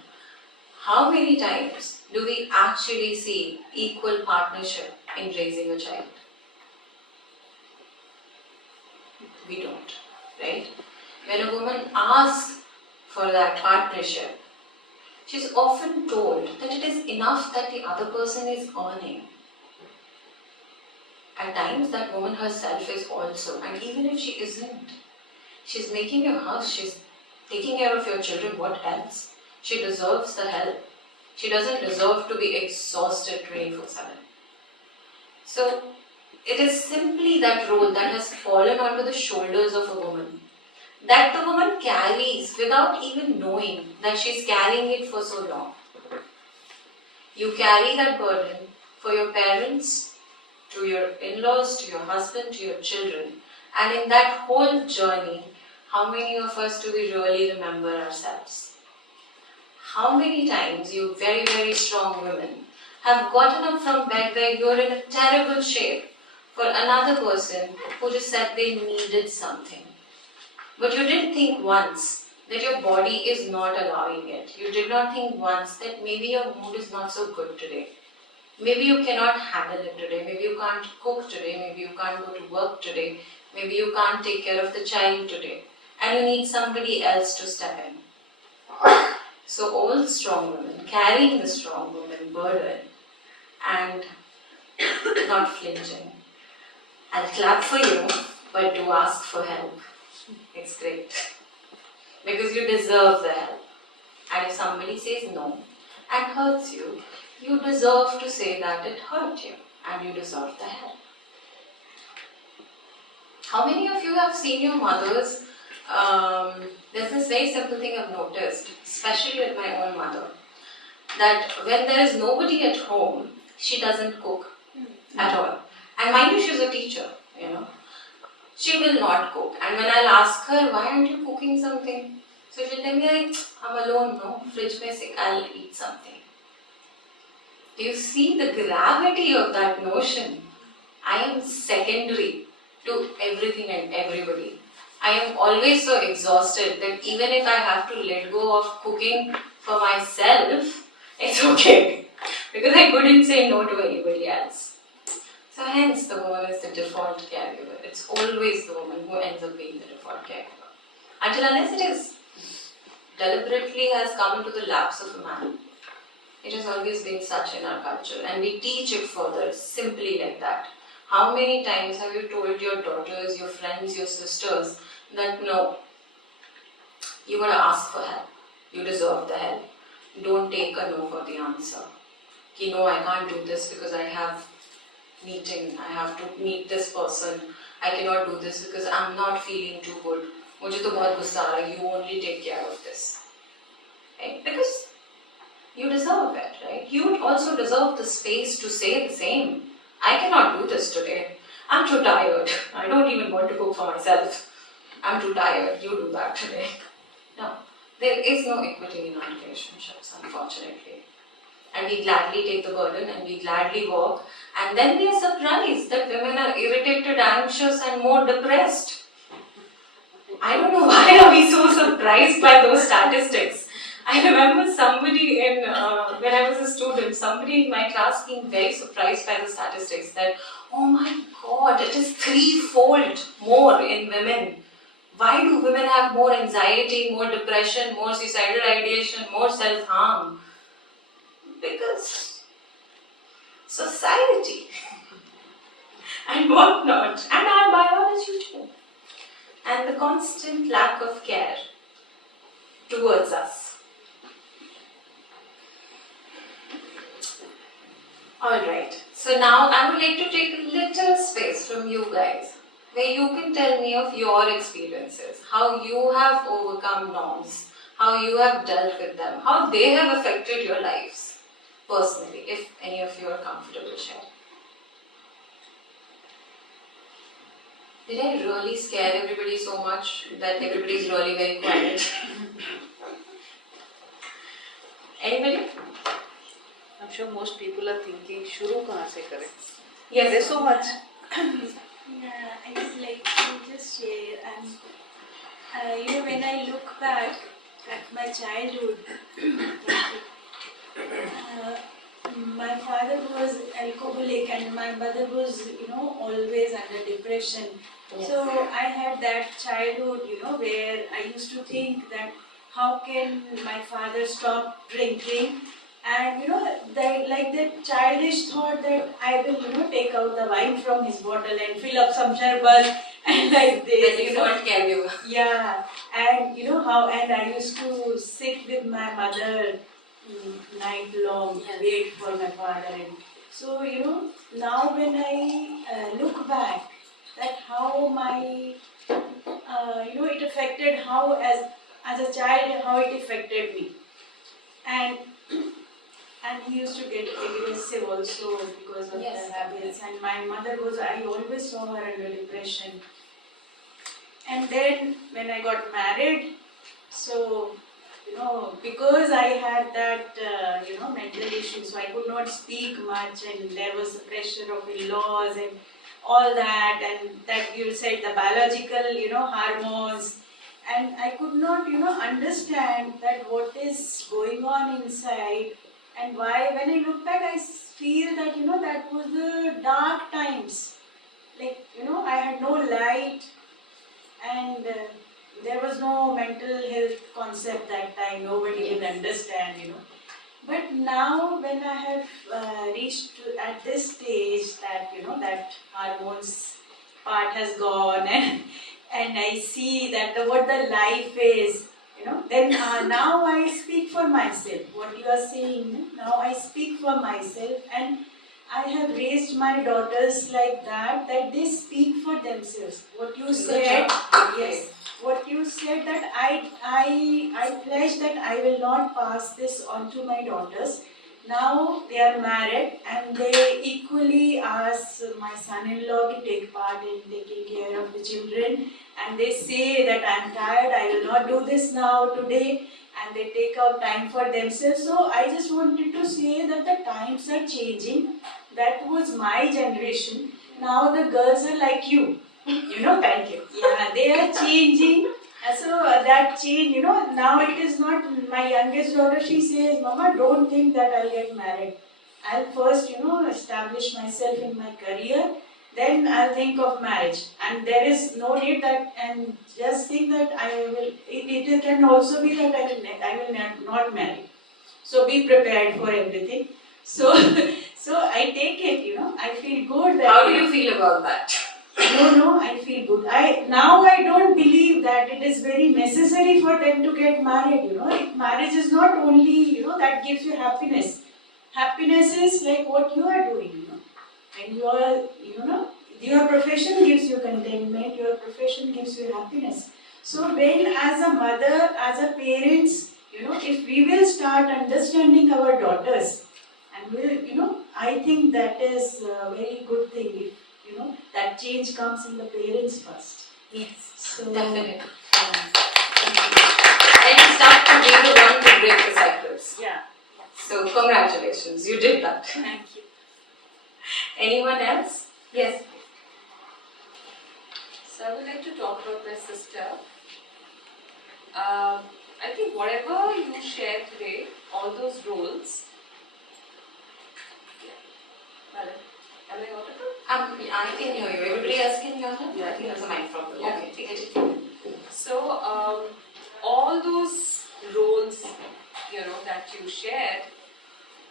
how many times do we actually see equal partnership in raising a child? We don't, right? When a woman asks for that partnership, she's often told that it is enough that the other person is earning. At times that woman herself is also, and even if she isn't, she's making your house, she's taking care of your children, what else? She deserves the help. She doesn't deserve to be exhausted 24/7. So it is simply that role that has fallen onto the shoulders of a woman, that the woman carries without even knowing that she's carrying it for so long. You carry that burden for your parents, to your in-laws, to your husband, to your children. And in that whole journey, how many of us do we really remember ourselves? How many times you very, very strong women have gotten up from bed where you're in a terrible shape for another person who just said they needed something. But you didn't think once that your body is not allowing it. You did not think once that maybe your mood is not so good today. Maybe you cannot handle it today. Maybe you can't cook today. Maybe you can't go to work today. Maybe you can't take care of the child today. And you need somebody else to step in. So all strong women carrying the strong woman burden and not flinching. I'll clap for you, but do ask for help. It's great. Because you deserve the help. And if somebody says no and hurts you, you deserve to say that it hurt you and you deserve the help. How many of you have seen your mothers? There's this very simple thing I've noticed, especially with my own mother, that when there is nobody at home, she doesn't cook at all. And mind you, she's a teacher, you know. She will not cook. And when I'll ask her, why aren't you cooking something? So she'll tell me, I'm alone, no? Fridge mein sick, I'll eat something. Do you see the gravity of that notion? I am secondary to everything and everybody. I am always so exhausted that even if I have to let go of cooking for myself, it's okay. Because I couldn't say no to anybody else. So hence the woman is the default caregiver. It's always the woman who ends up being the default caregiver. Until unless it is deliberately has come into the laps of a man. It has always been such in our culture, and we teach it further simply like that. How many times have you told your daughters, your friends, your sisters that no, you gotta ask for help. You deserve the help. Don't take a no for the answer. Ki no, I can't do this because I have meeting, I have to meet this person. I cannot do this because I'm not feeling too good. Mujhe to bahut gussa aa raha hai, you only take care of this. Right? Because you deserve it, right? You also deserve the space to say the same. I cannot do this today. I'm too tired. I don't even want to cook for myself. I'm too tired. You do that today. No. There is no equity in our relationships, unfortunately. And we gladly take the burden and we gladly walk. And then we are surprised that women are irritated, anxious and more depressed. I don't know why are we so surprised by those statistics. I remember somebody when I was a student, somebody in my class being very surprised by the statistics that, oh my God, it is threefold more in women. Why do women have more anxiety, more depression, more suicidal ideation, more self-harm? Because society and whatnot, and our biology too, and the constant lack of care towards us. Alright, So now I would like to take a little space from you guys where you can tell me of your experiences, how you have overcome norms, how you have dealt with them, how they have affected your lives personally, if any of you are comfortable sharing. Did I really scare everybody so much that everybody is really very quiet? Anybody? I'm sure most people are thinking, शुरू कहाँ से करें? Yes. There's so much. Yeah, I would like to just share. And when I look back at my childhood, my father was alcoholic and my mother was, always under depression. Yes. So I had that childhood, where I used to think that how can my father stop drinking? And the childish thought that I will, take out the wine from his bottle and fill up some sharbat and like this. The default caregiver. Yeah, and and I used to sit with my mother night long, Yes. wait for my father. And so, now when I look back, that how my, it affected how as a child, how it affected me. And and he used to get aggressive also because of Yes. the habits. And my mother was, I always saw her under depression. And then when I got married, so because I had that mental issue, so I could not speak much, and there was the pressure of in-laws and all that, and that you said the biological hormones, and I could not understand that what is going on inside, and why. When I look back, I feel that that was the dark times. Like I had no light, and there was no mental health concept that time. Nobody will understand. But now when I have reached at this stage that that hormones part has gone, and I see that what the life is, then now I speak for myself. What you are saying, now I speak for myself, and I have raised my daughters like that they speak for themselves. What you said, yes. What you said, that I pledge that I will not pass this on to my daughters. Now they are married and they equally ask my son-in-law to take part in taking care of the children, and they say that I am tired, I will not do this now today, and they take out time for themselves. So I just wanted to say that the times are changing. That was my generation. Now the girls are like you. Thank you. Yeah, they are changing. So that change, now it is not my youngest daughter. She says, Mama, don't think that I'll get married. I'll first, establish myself in my career. Then I'll think of marriage. And there is no need that, and just think that I will, it can also be that I will not marry. So be prepared for everything. So, so I take it, I feel good that. How do you feel about that? No, I feel good. Now I don't believe that it is very necessary for them to get married. Marriage is not only that gives you happiness. Happiness is like what you are doing. When you are your profession gives you contentment. Your profession gives you happiness. So when as a mother, as a parents, if we will start understanding our daughters, and will I think that is a very good thing. If that change comes in the parents first. Yes. So Definitely. And start to be the one to break the cycles. yeah. So congratulations, you did that. Thank you. Anyone else? Yes. So I would like to talk about my sister. I think whatever you shared today, all those roles. Well, am I audible? I can hear you. Everybody else can hear her? Yeah. I think there's a mic problem. Yeah. Okay, take it. So all those roles, that you shared,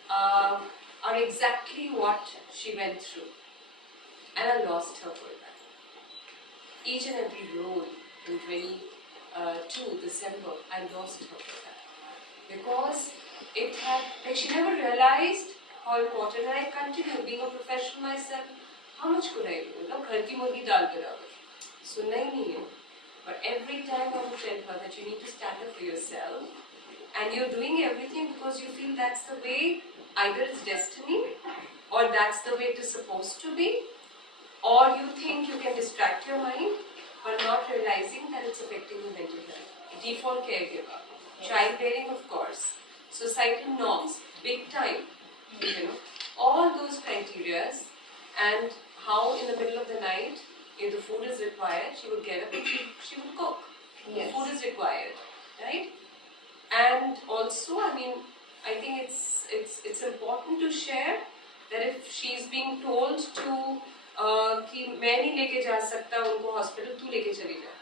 are exactly what she went through, and I lost her for that. Each and every role in 22 December, I lost her for that because it had she never realized how important, and I continue being a professional myself. How much could I do? Ghar ki murgi dal barabar. Sunna hi nahi hai. But every time I would tell her that you need to stand up for yourself, and you're doing everything because you feel that's the way, either it's destiny, or that's the way it is supposed to be, or you think you can distract your mind, but not realizing that it's affecting your mental health. Default caregiver, childbearing, of course, societal norms, big time, all those criterias, and how in the middle of the night, if the food is required, she would get up and she would cook. Yes. Food is required, right? And also, I think it's important to share that if she's being told to कि मैं नहीं लेके जा सकता उनको hospital, तू लेके चली जा.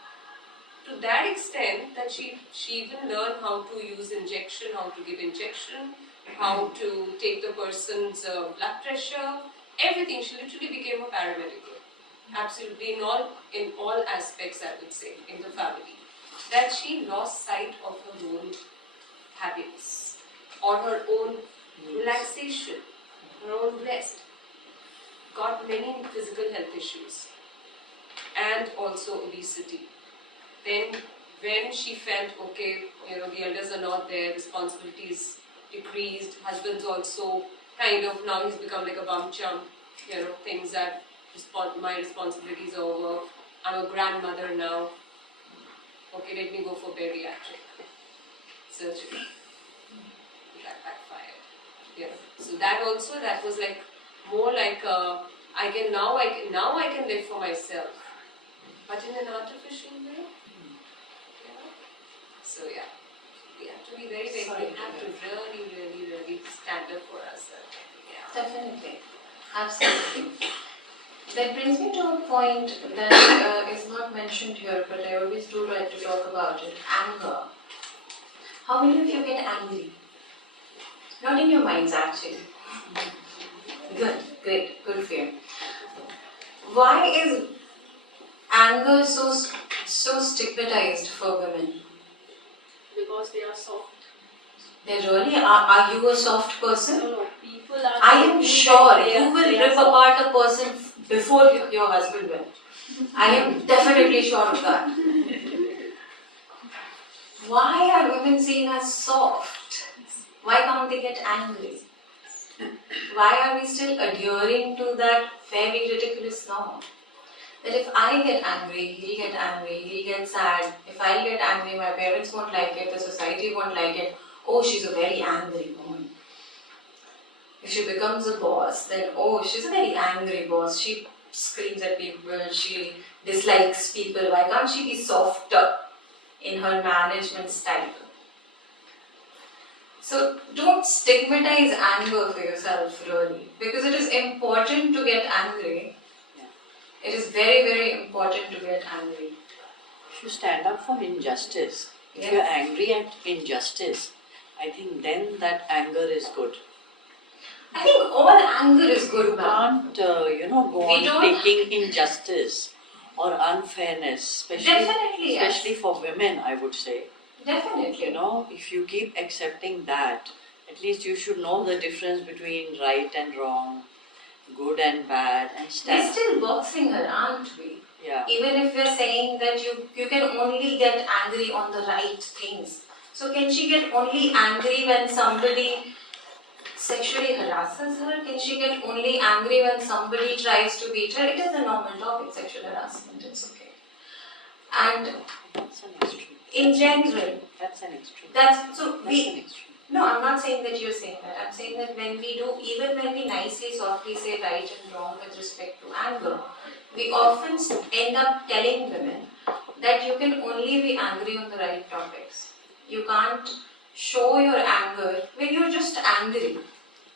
To that extent that she even learned how to use injection, how to give injection, how to take the person's blood pressure, everything. She literally became a paramedic. Absolutely, in all aspects, I would say, in the family. That she lost sight of her own happiness or her own relaxation, her own rest. Got many physical health issues and also obesity. Then when she felt, okay, the elders are not there, responsibilities decreased, husband's also kind of, now he's become like a bum chump, things that my responsibilities are over, I'm a grandmother now, okay, let me go for bariatric surgery. That backfired. So that was like more like I can live for myself, but in an artificial way. So yeah, we have to be very, we have to really stand up for ourselves. Yeah. Definitely. Absolutely. That brings me to a point that is not mentioned here, but I always do like to talk about it. Anger. How many of you get angry? Not in your minds, actually. Good, great, good for you. Why is anger so stigmatized for women? Because they are soft. They really are. Are you a soft person? No, people are. I am sure you will they are rip apart a person before your husband will. I am definitely sure of that. Why are women seen as soft? Why can't they get angry? Why are we still adhering to that very ridiculous norm? That if I get angry, he'll get angry, he'll get sad. If I get angry, my parents won't like it, the society won't like it. Oh, she's a very angry woman. If she becomes a boss, then oh, she's a very angry boss. She screams at people, she dislikes people. Why can't she be softer in her management style? So don't stigmatize anger for yourself, really, because it is important to get angry. It is very, very important to get angry. If you stand up for injustice, if Yes. you're angry at injustice, I think then that anger is good. I think all anger is good, You ma'am. can't, go We on don't- taking injustice or unfairness, Definitely, yes. especially for women, I would say. Definitely. If you keep accepting that, at least you should know the difference between right and wrong, good and bad, and We're stand. still boxing her, aren't we? Yeah. Even if we're saying that you can only get angry on the right things. So can she get only angry when somebody sexually harasses her? Can she get only angry when somebody tries to beat her? It is a normal topic, sexual harassment, it's okay. And That's an extreme. in general, That's an extreme. that's so That's we an extreme. no, I'm not saying that you're saying that. I'm saying that when we do, even when we nicely, softly say right and wrong with respect to anger, we often end up telling women that you can only be angry on the right topics. You can't show your anger when you're just angry.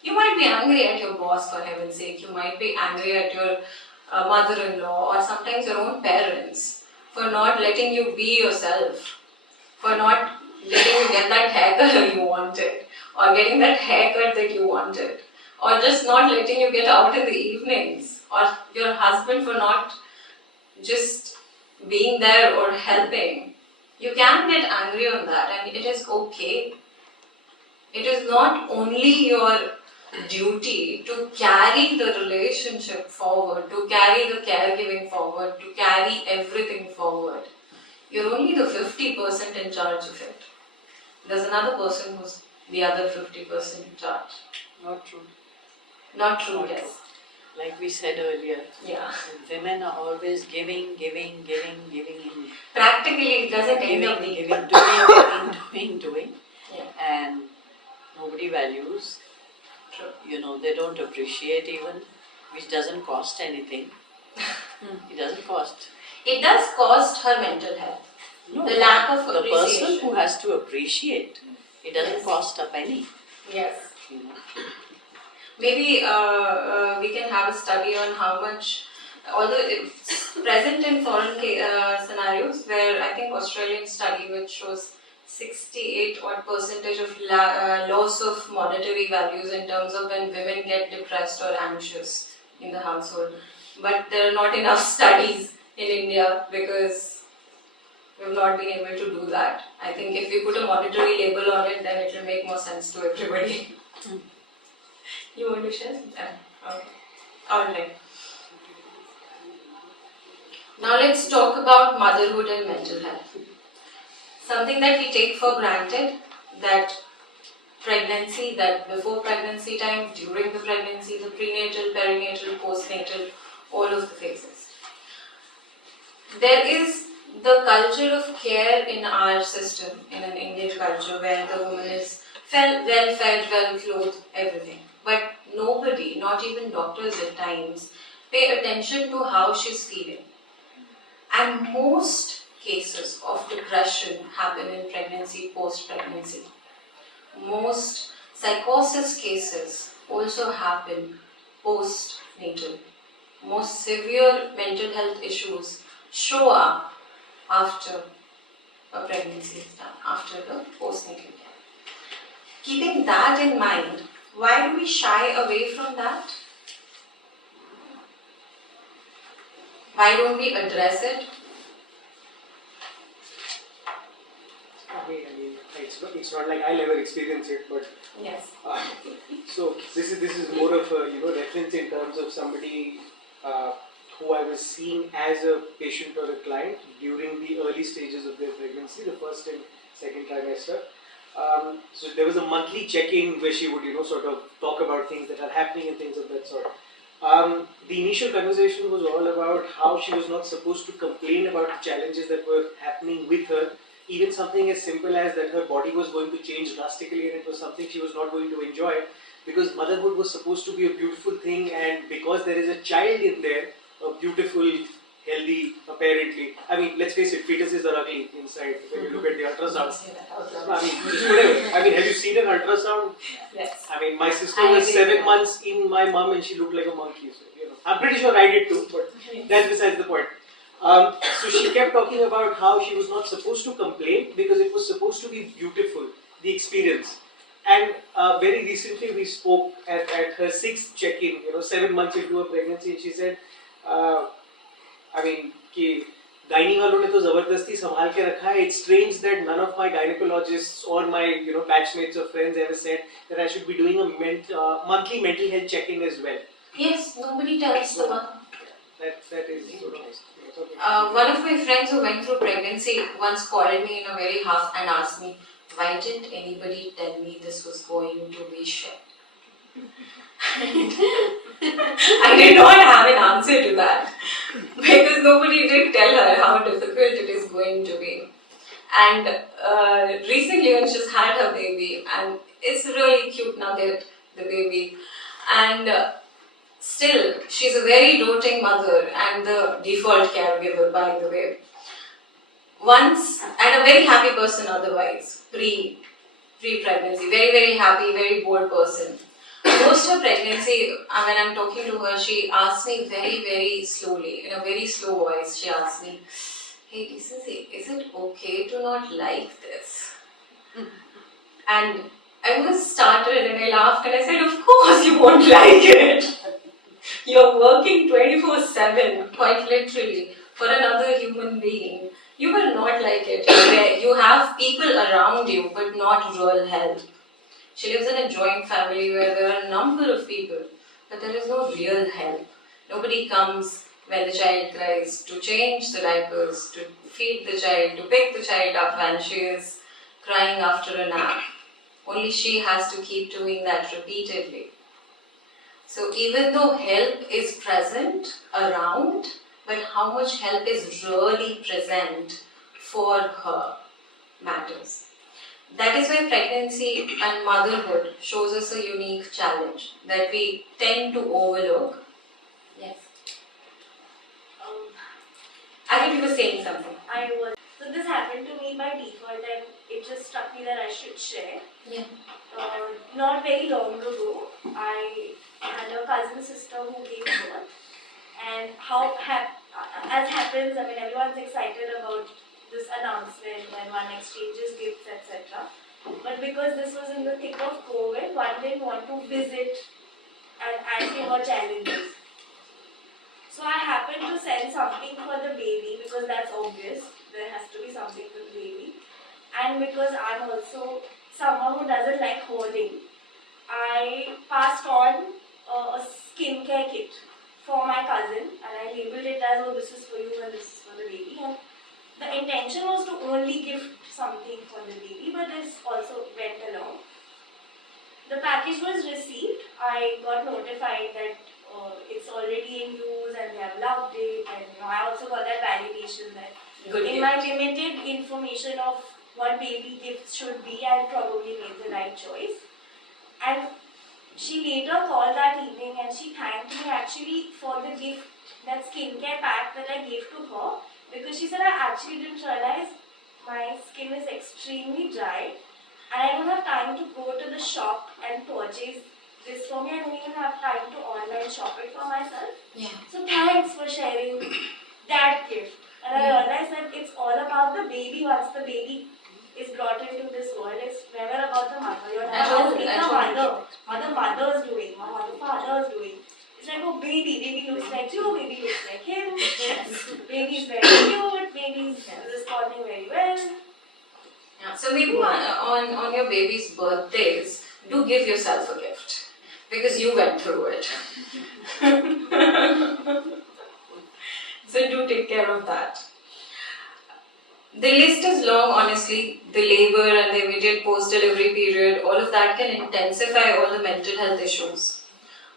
You might be angry at your boss, for heaven's sake. You might be angry at your mother-in-law or sometimes your own parents for not letting you be yourself, for not letting you get that haircut you wanted, or getting that haircut that you wanted, or just not letting you get out in the evenings, or your husband for not just being there or helping. You can get angry on that, and it is okay. It is not only your duty to carry the relationship forward, to carry the caregiving forward, to carry everything forward. You're only the 50% in charge of it. There's another person who's the other 50% in charge. Not true. Not true, Not yes. true. Like we said earlier, Yeah. women are always giving. Practically, it doesn't end up being. Doing. Yeah. And nobody values. True. They don't appreciate even, which doesn't cost anything. It doesn't cost. It does cost her mental health. No, The lack of the person appreciation. who has to appreciate, it doesn't Yes. cost a penny. Yes. You know. Maybe we can have a study on how much, although it's present in foreign scenarios, where I think Australian study which shows 68 odd percentage of loss of monetary values in terms of when women get depressed or anxious in the household. But there are not enough studies in India because we've not been able to do that. I think if we put a monetary label on it, then it will make more sense to everybody. You want to share? Okay. Alright. Now let's talk about motherhood and mental health. Something that we take for granted, that pregnancy, that before pregnancy time, during the pregnancy, the prenatal, perinatal, postnatal, all of the phases. There is the culture of care in our system, in an Indian culture, where the woman is well fed, well clothed, everything. But nobody, not even doctors at times, pay attention to how she's feeling. And most cases of depression happen in pregnancy, post-pregnancy. Most psychosis cases also happen post-natal. Most severe mental health issues show up after a pregnancy is done, after the postnatal care. Keeping that in mind, why do we shy away from that? Why don't we address it? I mean, it's not like I'll ever experience it, but Yes. so this is more of a reference in terms of somebody who I was seeing as a patient or a client during the early stages of their pregnancy, the first and second trimester. So there was a monthly check-in where she would sort of talk about things that are happening and things of that sort. The initial conversation was all about how she was not supposed to complain about the challenges that were happening with her. Even something as simple as that her body was going to change drastically and it was something she was not going to enjoy, because motherhood was supposed to be a beautiful thing, and because there is a child in there, a beautiful, healthy, apparently. I mean, let's face it, fetuses are ugly inside when you look at the ultrasound. I mean, just whatever. I mean, have you seen an ultrasound? Yes. I mean, my sister was 7 months in my mum and she looked like a monkey. So, I'm pretty sure I did too, but that's besides the point. So she kept talking about how she was not supposed to complain because it was supposed to be beautiful, the experience. And very recently we spoke at her 6th check-in, 7 months into her pregnancy, and she said, I mean, कि gynae वालों ने तो जबरदस्ती संभाल के रखा है. It's strange that none of my gynecologists or my batchmates or friends ever said that I should be doing a monthly mental health check-in as well. Yes, nobody tells the one. That is sort of. One of my friends who went through pregnancy once called me in a very huff and asked me, why didn't anybody tell me this was going to be shit? I did not have an answer to that because nobody did tell her how difficult it is going to be. And recently when she's had her baby, and it's really cute now that the baby, and still she's a very doting mother and the default caregiver, by the way. Once, and a very happy person otherwise, pre-pregnancy, very, very happy, very bold person. Post her pregnancy, when I'm talking to her, she asked me very, very slowly, in a very slow voice, she asked me, hey, is it okay to not like this? And I was startled and I laughed and I said, of course you won't like it. You're working 24/7, quite literally, for another human being. You will not like it. You have people around you, but not real help. She lives in a joint family where there are a number of people, but there is no real help. Nobody comes when the child cries to change the diapers, to feed the child, to pick the child up when she is crying after a nap. Only she has to keep doing that repeatedly. So even though help is present around, but how much help is really present for her matters. That is why pregnancy and motherhood shows us a unique challenge that we tend to overlook. Yes. I think you were saying something. So this happened to me by default and it just struck me that I should share. Yeah. Not very long ago, I had a cousin sister who gave birth, and as happens, I mean everyone's excited about this announcement and one exchanges gifts, etc. But because this was in the thick of COVID, one didn't want to visit and add to her challenges. So I happened to send something for the baby because that's obvious. There has to be something for the baby. And because I'm also someone who doesn't like hoarding, I passed on a skincare kit for my cousin and I labeled it as, oh, this is for you and this is for the baby. And the intention was to only gift something for the baby, but this also went along. The package was received. I got notified that it's already in use and they have loved it, and I also got that validation that in my limited information of what baby gifts should be, I probably made the right choice. And she later called that evening and she thanked me actually for the gift, that skincare pack that I gave to her, because she said I actually didn't realize my skin is extremely dry and I don't have time to go to the shop and purchase this for me. I don't even have time to online shop it for myself. Yeah. So thanks for sharing that gift. And I realized that it's all about the baby. Once the baby is brought into this world, it's never about the mother. You're never asking the mother, what the mother is doing, or what the father is doing. It's like, oh, baby looks like you, baby looks like him. Baby's very cute, baby's responding very well. Yeah. So maybe on your baby's birthdays, do give yourself a gift because you went through it. So do take care of that. The list is long, honestly. The labor and the immediate post-delivery period, all of that can intensify all the mental health issues.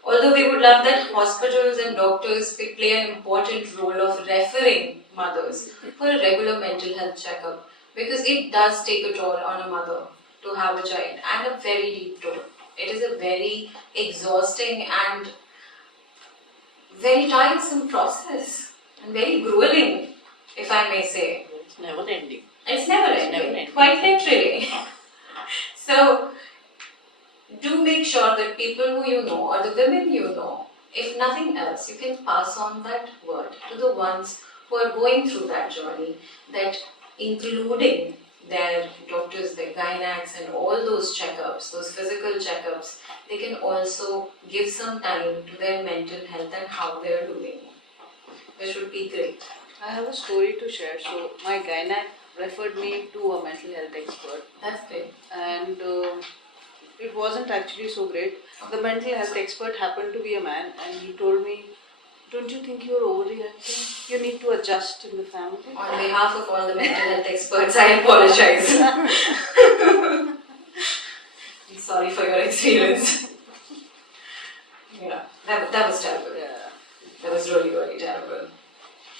Although we would love that hospitals and doctors play an important role of referring mothers for a regular mental health checkup, because it does take a toll on a mother to have a child, and a very deep toll. It is a very exhausting and very tiresome process and very grueling, if I may say. It's never ending. It's never ending, quite literally. So, do make sure that people who you know or the women you know, if nothing else, you can pass on that word to the ones who are going through that journey, that including their doctors, their gynacs and all those checkups, those physical checkups, they can also give some time to their mental health and how they are doing. Which would be great. I have a story to share. So my gynac referred me to a mental health expert. That's great. And it wasn't actually so great. The mental health expert happened to be a man, and he told me, don't you think you're overreacting? You need to adjust in the family. On behalf of all the mental health experts, I apologize. I'm sorry for your experience. Yeah, that was terrible. Yeah. That was really, really terrible.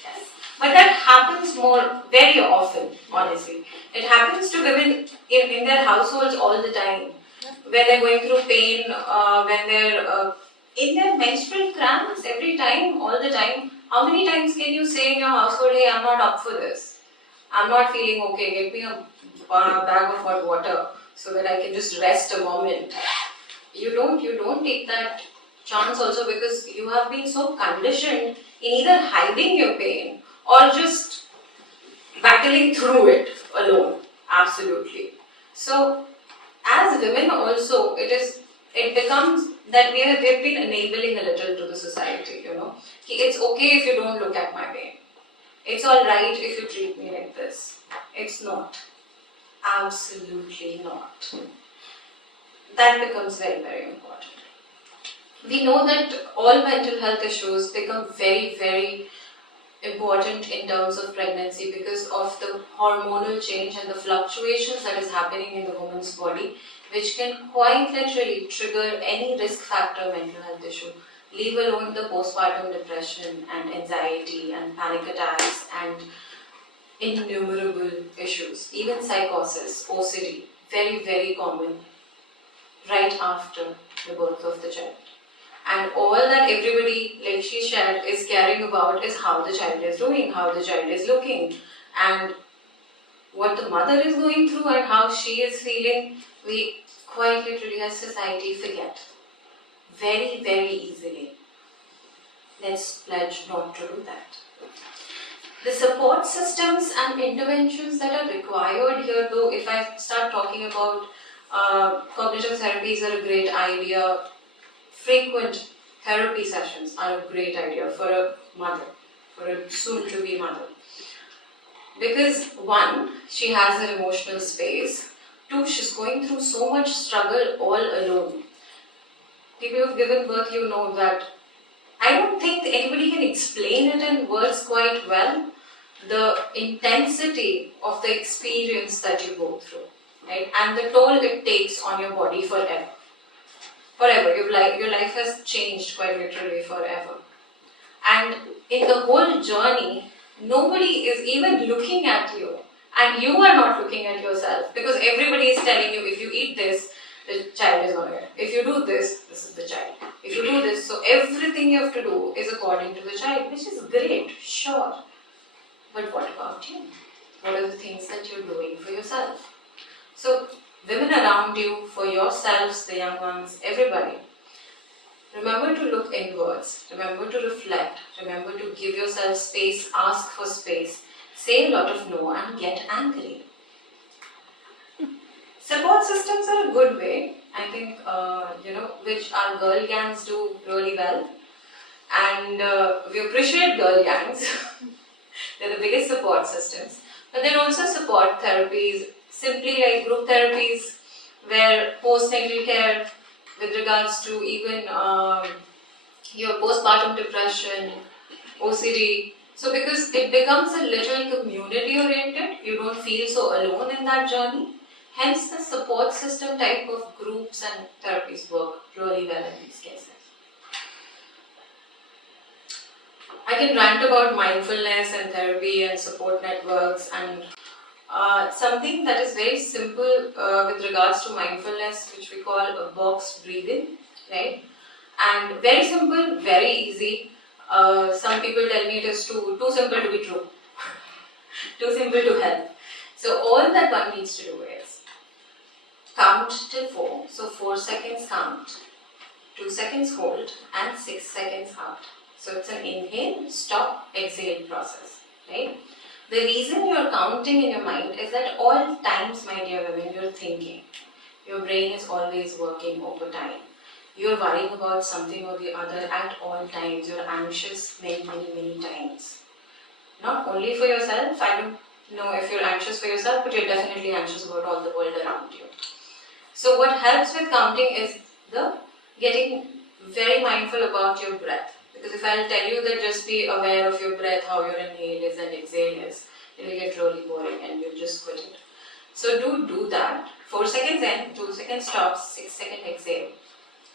Yes. But that happens very often, honestly. It happens to women in their households all the time. When they're going through pain, when they're in their menstrual cramps, every time, all the time. How many times can you say in your household, hey, I'm not up for this. I'm not feeling okay. Get me a bag of hot water so that I can just rest a moment. You don't take that chance also, because you have been so conditioned in either hiding your pain or just battling through it alone. Absolutely. So, as women also, it becomes that we have been enabling a little to the society, you know. It's okay if you don't look at my pain. It's alright if you treat me like this. It's not. Absolutely not. that becomes very, very important. We know that all mental health issues become very, very important in terms of pregnancy because of the hormonal change and the fluctuations that is happening in the woman's body, which can quite literally trigger any risk factor mental health issue, leave alone the postpartum depression and anxiety and panic attacks and innumerable issues, even psychosis, OCD, very, very common right after the birth of the child. And all that everybody, like she shared, is caring about is how the child is doing, how the child is looking, and what the mother is going through and how she is feeling. We quite literally as society forget very, very easily. Let's pledge not to do that. The support systems and interventions that are required here, though, if I start talking about cognitive therapies are a great idea, frequent therapy sessions are a great idea for a mother, for a soon-to-be mother. Because one, she has her emotional space. Two, she's going through so much struggle all alone. People who've given birth, you know that I don't think anybody can explain it in words quite well, the intensity of the experience that you go through, right? And the toll it takes on your body forever. Forever. Your life has changed quite literally forever. And in the whole journey, nobody is even looking at you. And you are not looking at yourself because everybody is telling you if you eat this, the child is going to get. If you do this, this is the child. If you do this, so everything you have to do is according to the child, which is great, sure. But what about you? What are the things that you're doing for yourself? So, women around you, for yourselves, the young ones, everybody, remember to look inwards, remember to reflect, remember to give yourself space, ask for space, say a lot of no and get angry. Support systems are a good way, I think, which our girl gangs do really well. And we appreciate girl gangs. They're the biggest support systems. But then also support therapies, simply like group therapies, where postnatal care with regards to even your postpartum depression, OCD. So because it becomes a little community oriented, you don't feel so alone in that journey. Hence the support system type of groups and therapies work really well in these cases. I can rant about mindfulness and therapy and support networks and something that is very simple with regards to mindfulness, which we call a box breathing, right? And very simple, very easy. Some people tell me it is too simple to be true, too simple to help. So all that one needs to do is count till 4. So 4 seconds count, 2 seconds hold, and 6 seconds out. So it's an inhale, stop, exhale process, right? The reason you're counting in your mind is that all times, my dear women, you're thinking. Your brain is always working overtime. You're worrying about something or the other at all times. You're anxious many, many, many times. Not only for yourself, I don't know if you're anxious for yourself, but you're definitely anxious about all the world around you. So what helps with counting is the getting very mindful about your breath. Because if I'll tell you that just be aware of your breath, how your inhale is and exhale is, it will get really boring and you'll just quit it. So do that. 4 seconds in, 2 seconds stop, 6 second exhale.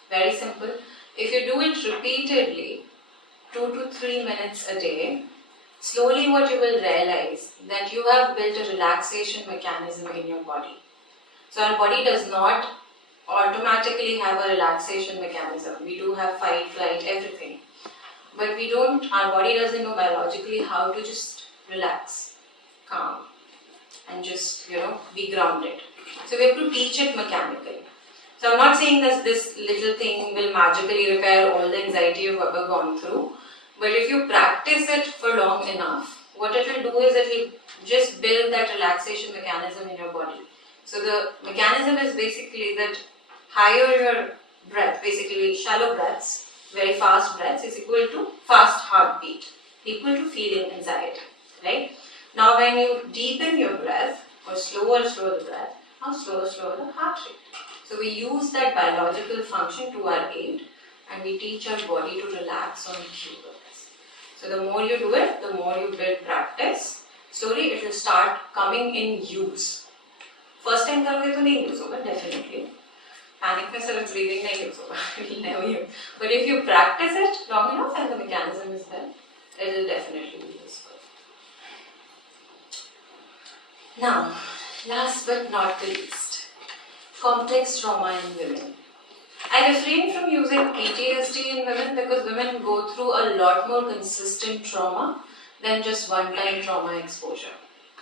Very simple. If you do it repeatedly, 2 to 3 minutes a day, slowly what you will realize that you have built a relaxation mechanism in your body. So our body does not automatically have a relaxation mechanism. We do have fight, flight, everything. But our body doesn't know biologically how to just relax, calm, and just, be grounded. So we have to teach it mechanically. So I'm not saying that this little thing will magically repair all the anxiety you've ever gone through. But if you practice it for long enough, what it will do is it will just build that relaxation mechanism in your body. So the mechanism is basically that higher your breath, basically shallow breaths, very fast breaths is equal to fast heartbeat, equal to feeling anxiety, right? Now when you deepen your breath or slow the breath, how slower the heart rate. So we use that biological function to our aid, and we teach our body to relax on cue of this. So the more you do it, the more you build practice, slowly it will start coming in use. First time करोगे तो नहीं use होगा definitely. Panic में सिर्फ breathing नहीं use होगा, it will never use. But if you practice it long enough and the mechanism is there, it will definitely be useful. Now, last but not the least, complex trauma in women. I refrain from using PTSD in women because women go through a lot more consistent trauma than just one-time trauma exposure.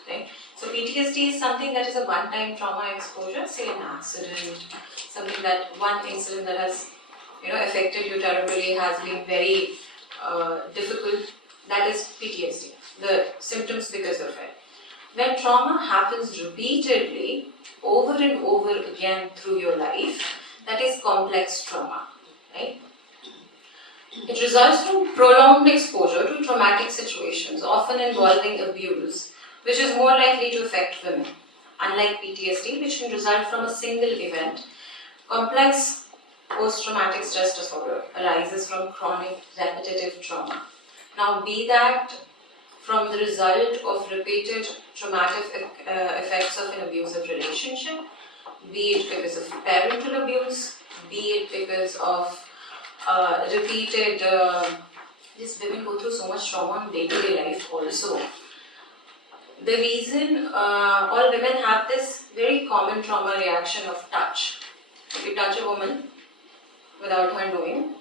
Right? So PTSD is something that is a one-time trauma exposure, say an accident, something that one incident that has affected you terribly, has been very difficult. That is PTSD. The symptoms because of it. When trauma happens repeatedly, over and over again through your life, that is complex trauma, right? It results from prolonged exposure to traumatic situations, often involving abuse, which is more likely to affect women. Unlike PTSD, which can result from a single event, complex post-traumatic stress disorder arises from chronic repetitive trauma. Now, be that from the result of repeated traumatic effects of an abusive relationship, be it because of parental abuse, be it because of repeated, these women go through so much trauma in day-to-day life also. The reason all women have this very common trauma reaction of touch. If you touch a woman without her knowing,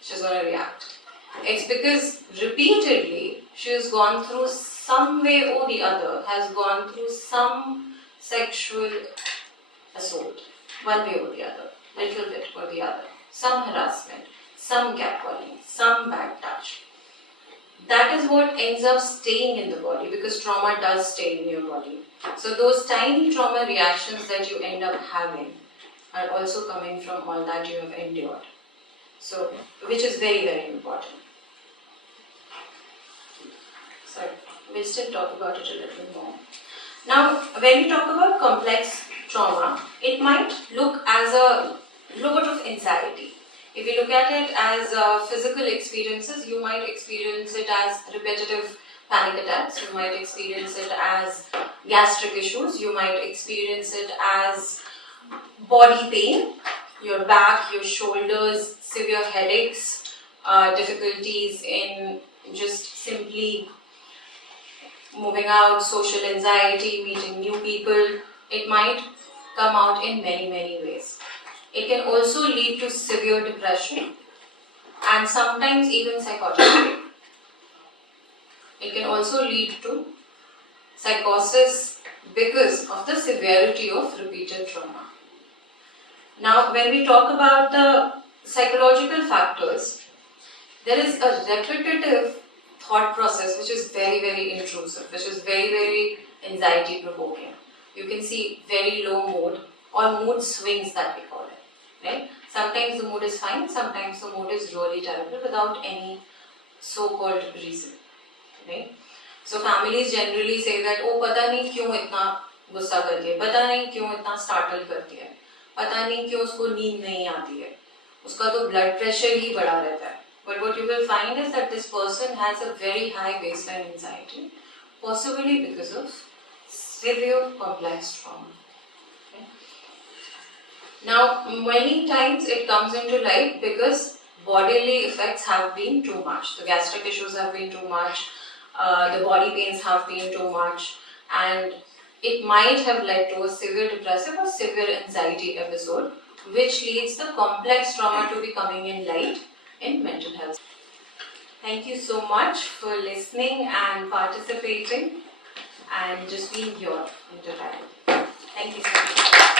she's going to react. It's because repeatedly she has gone through some way or the other, has gone through some sexual assault, one way or the other, little bit or the other, some harassment, some catcalling, some bad touch. That is what ends up staying in the body because trauma does stay in your body. So those tiny trauma reactions that you end up having are also coming from all that you have endured. So, which is very, very important. So, we'll still talk about it a little more. Now, when we talk about complex trauma, it might look as a lot of anxiety. If you look at it as physical experiences, you might experience it as repetitive panic attacks, you might experience it as gastric issues, you might experience it as body pain, your back, your shoulders, severe headaches, difficulties in just simply moving out, social anxiety, meeting new people. It might come out in many, many ways. It can also lead to severe depression and sometimes even psychotic break. It can also lead to psychosis because of the severity of repeated trauma. Now, when we talk about the psychological factors, there is a repetitive thought process which is very, very intrusive, which is very, very anxiety provoking. You can see very low mood or mood swings that we call it, right? Sometimes the mood is fine, sometimes the mood is really terrible without any so-called reason, right? So families generally say that, oh, पता नहीं क्यों इतना गुस्सा करती है, पता नहीं क्यों इतना startle करती है, पता नहीं क्यों उसको नींद नहीं आती है, उसका तो blood pressure ही बढ़ा रहता है. But what you will find is that this person has a very high baseline anxiety, possibly because of severe complex trauma. Okay? Now, many times it comes into light because bodily effects have been too much. The gastric issues have been too much, the body pains have been too much, and it might have led to a severe depressive or severe anxiety episode, which leads the complex trauma to be coming in light in mental health. Thank you so much for listening and participating and just being here in the time. Thank you so much.